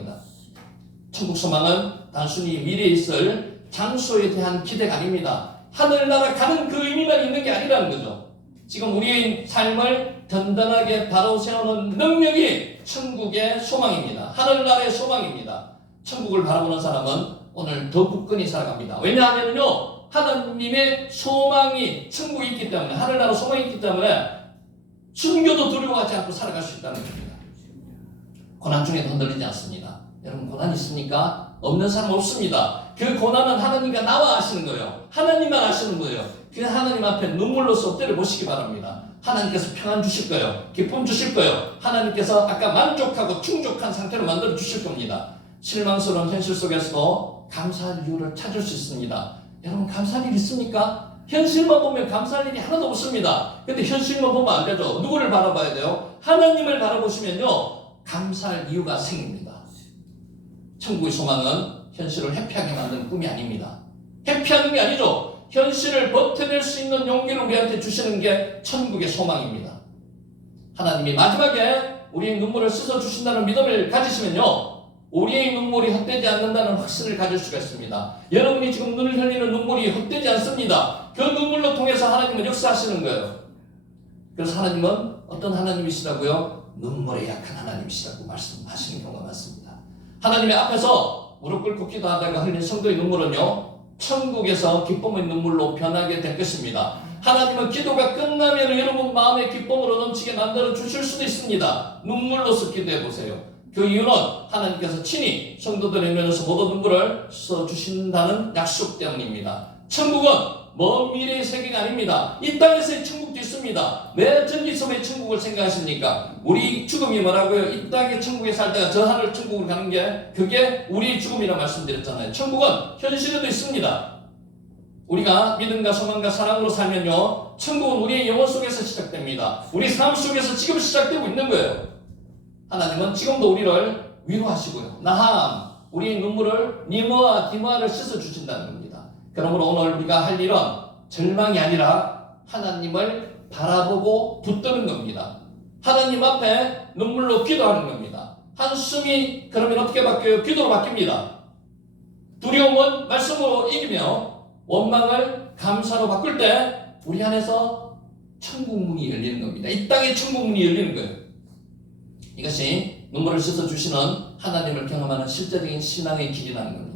천국 소망은 단순히 미래에 있을 장소에 대한 기대가 아닙니다. 하늘나라 가는 그 의미만 있는 게 아니라는 거죠. 지금 우리의 삶을 든든하게 바로 세우는 능력이 천국의 소망입니다. 하늘나라의 소망입니다. 천국을 바라보는 사람은 오늘 더 굳건히 살아갑니다. 왜냐하면요, 하나님의 소망이 천국에 있기 때문에, 하늘나라 소망이 있기 때문에 순교도 두려워하지 않고 살아갈 수 있다는 겁니다. 고난 중에도 흔들리지 않습니다. 여러분, 고난 있습니까? 없는 사람 없습니다. 그 고난은 하나님과 나와 하시는 거예요. 하나님만 하시는 거예요. 그 하나님 앞에 눈물로서 엎드려 보시기 바랍니다. 하나님께서 평안 주실 거예요. 기쁨 주실 거예요. 하나님께서 아까 만족하고 충족한 상태로 만들어 주실 겁니다. 실망스러운 현실 속에서도 감사할 이유를 찾을 수 있습니다. 여러분, 감사할 일 있습니까? 현실만 보면 감사할 일이 하나도 없습니다. 근데 현실만 보면 안 되죠. 누구를 바라봐야 돼요? 하나님을 바라보시면요, 감사할 이유가 생깁니다. 천국의 소망은 현실을 회피하게 만드는 꿈이 아닙니다. 회피하는 게 아니죠. 현실을 버텨낼 수 있는 용기를 우리한테 주시는 게 천국의 소망입니다. 하나님이 마지막에 우리의 눈물을 씻어주신다는 믿음을 가지시면요, 우리의 눈물이 헛되지 않는다는 확신을 가질 수가 있습니다. 여러분이 지금 눈을 흘리는 눈물이 헛되지 않습니다. 그 눈물로 통해서 하나님은 역사하시는 거예요. 그래서 하나님은 어떤 하나님이시라고요? 눈물에 약한 하나님이시라고 말씀하시는 경우가 많습니다. 하나님의 앞에서 무릎 꿇고 기도하다가 흘린 성도의 눈물은요, 천국에서 기쁨의 눈물로 변하게 될 것입니다. 하나님은 기도가 끝나면 여러분 마음의 기쁨으로 넘치게 만들어 주실 수도 있습니다. 눈물로서 기도해 보세요. 그 이유는 하나님께서 친히 성도들의 면에서 모든 눈물을 씻어주신다는 약속 때문입니다. 천국은 먼 미래의 세계가 아닙니다. 이 땅에서의 천국도 있습니다. 왜 전지섬의 천국을 생각하십니까? 우리 죽음이 뭐라고요? 이 땅의 천국에 살다가 저 하늘 천국으로 가는 게, 그게 우리의 죽음이라 말씀드렸잖아요. 천국은 현실에도 있습니다. 우리가 믿음과 소망과 사랑으로 살면요, 천국은 우리의 영혼 속에서 시작됩니다. 우리 삶 속에서 지금 시작되고 있는 거예요. 하나님은 지금도 우리를 위로하시고요, 나함, 우리의 눈물을 니모아 디모아를 씻어주신다는 겁니다. 그러므로 오늘 우리가 할 일은 절망이 아니라 하나님을 바라보고 붙드는 겁니다. 하나님 앞에 눈물로 기도하는 겁니다. 한숨이 그러면 어떻게 바뀌어요? 기도로 바뀝니다. 두려움은 말씀으로 이기며 원망을 감사로 바꿀 때 우리 안에서 천국 문이 열리는 겁니다. 이 땅에 천국 문이 열리는 거예요. 이것이 눈물을 씻어주시는 하나님을 경험하는 실제적인 신앙의 길이라는 겁니다.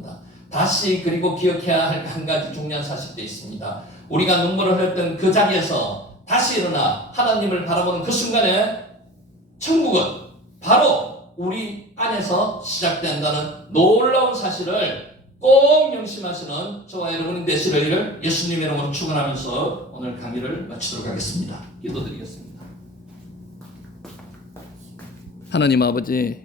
다시 그리고 기억해야 할 한 가지 중요한 사실도 있습니다. 우리가 눈물을 흘렸던 그 자리에서 다시 일어나 하나님을 바라보는 그 순간에 천국은 바로 우리 안에서 시작된다는 놀라운 사실을 꼭 명심하시는 저와 여러분이 되시기를 예수님의 이름으로 축원하면서 오늘 강의를 마치도록 하겠습니다. 기도드리겠습니다. 하나님 아버지,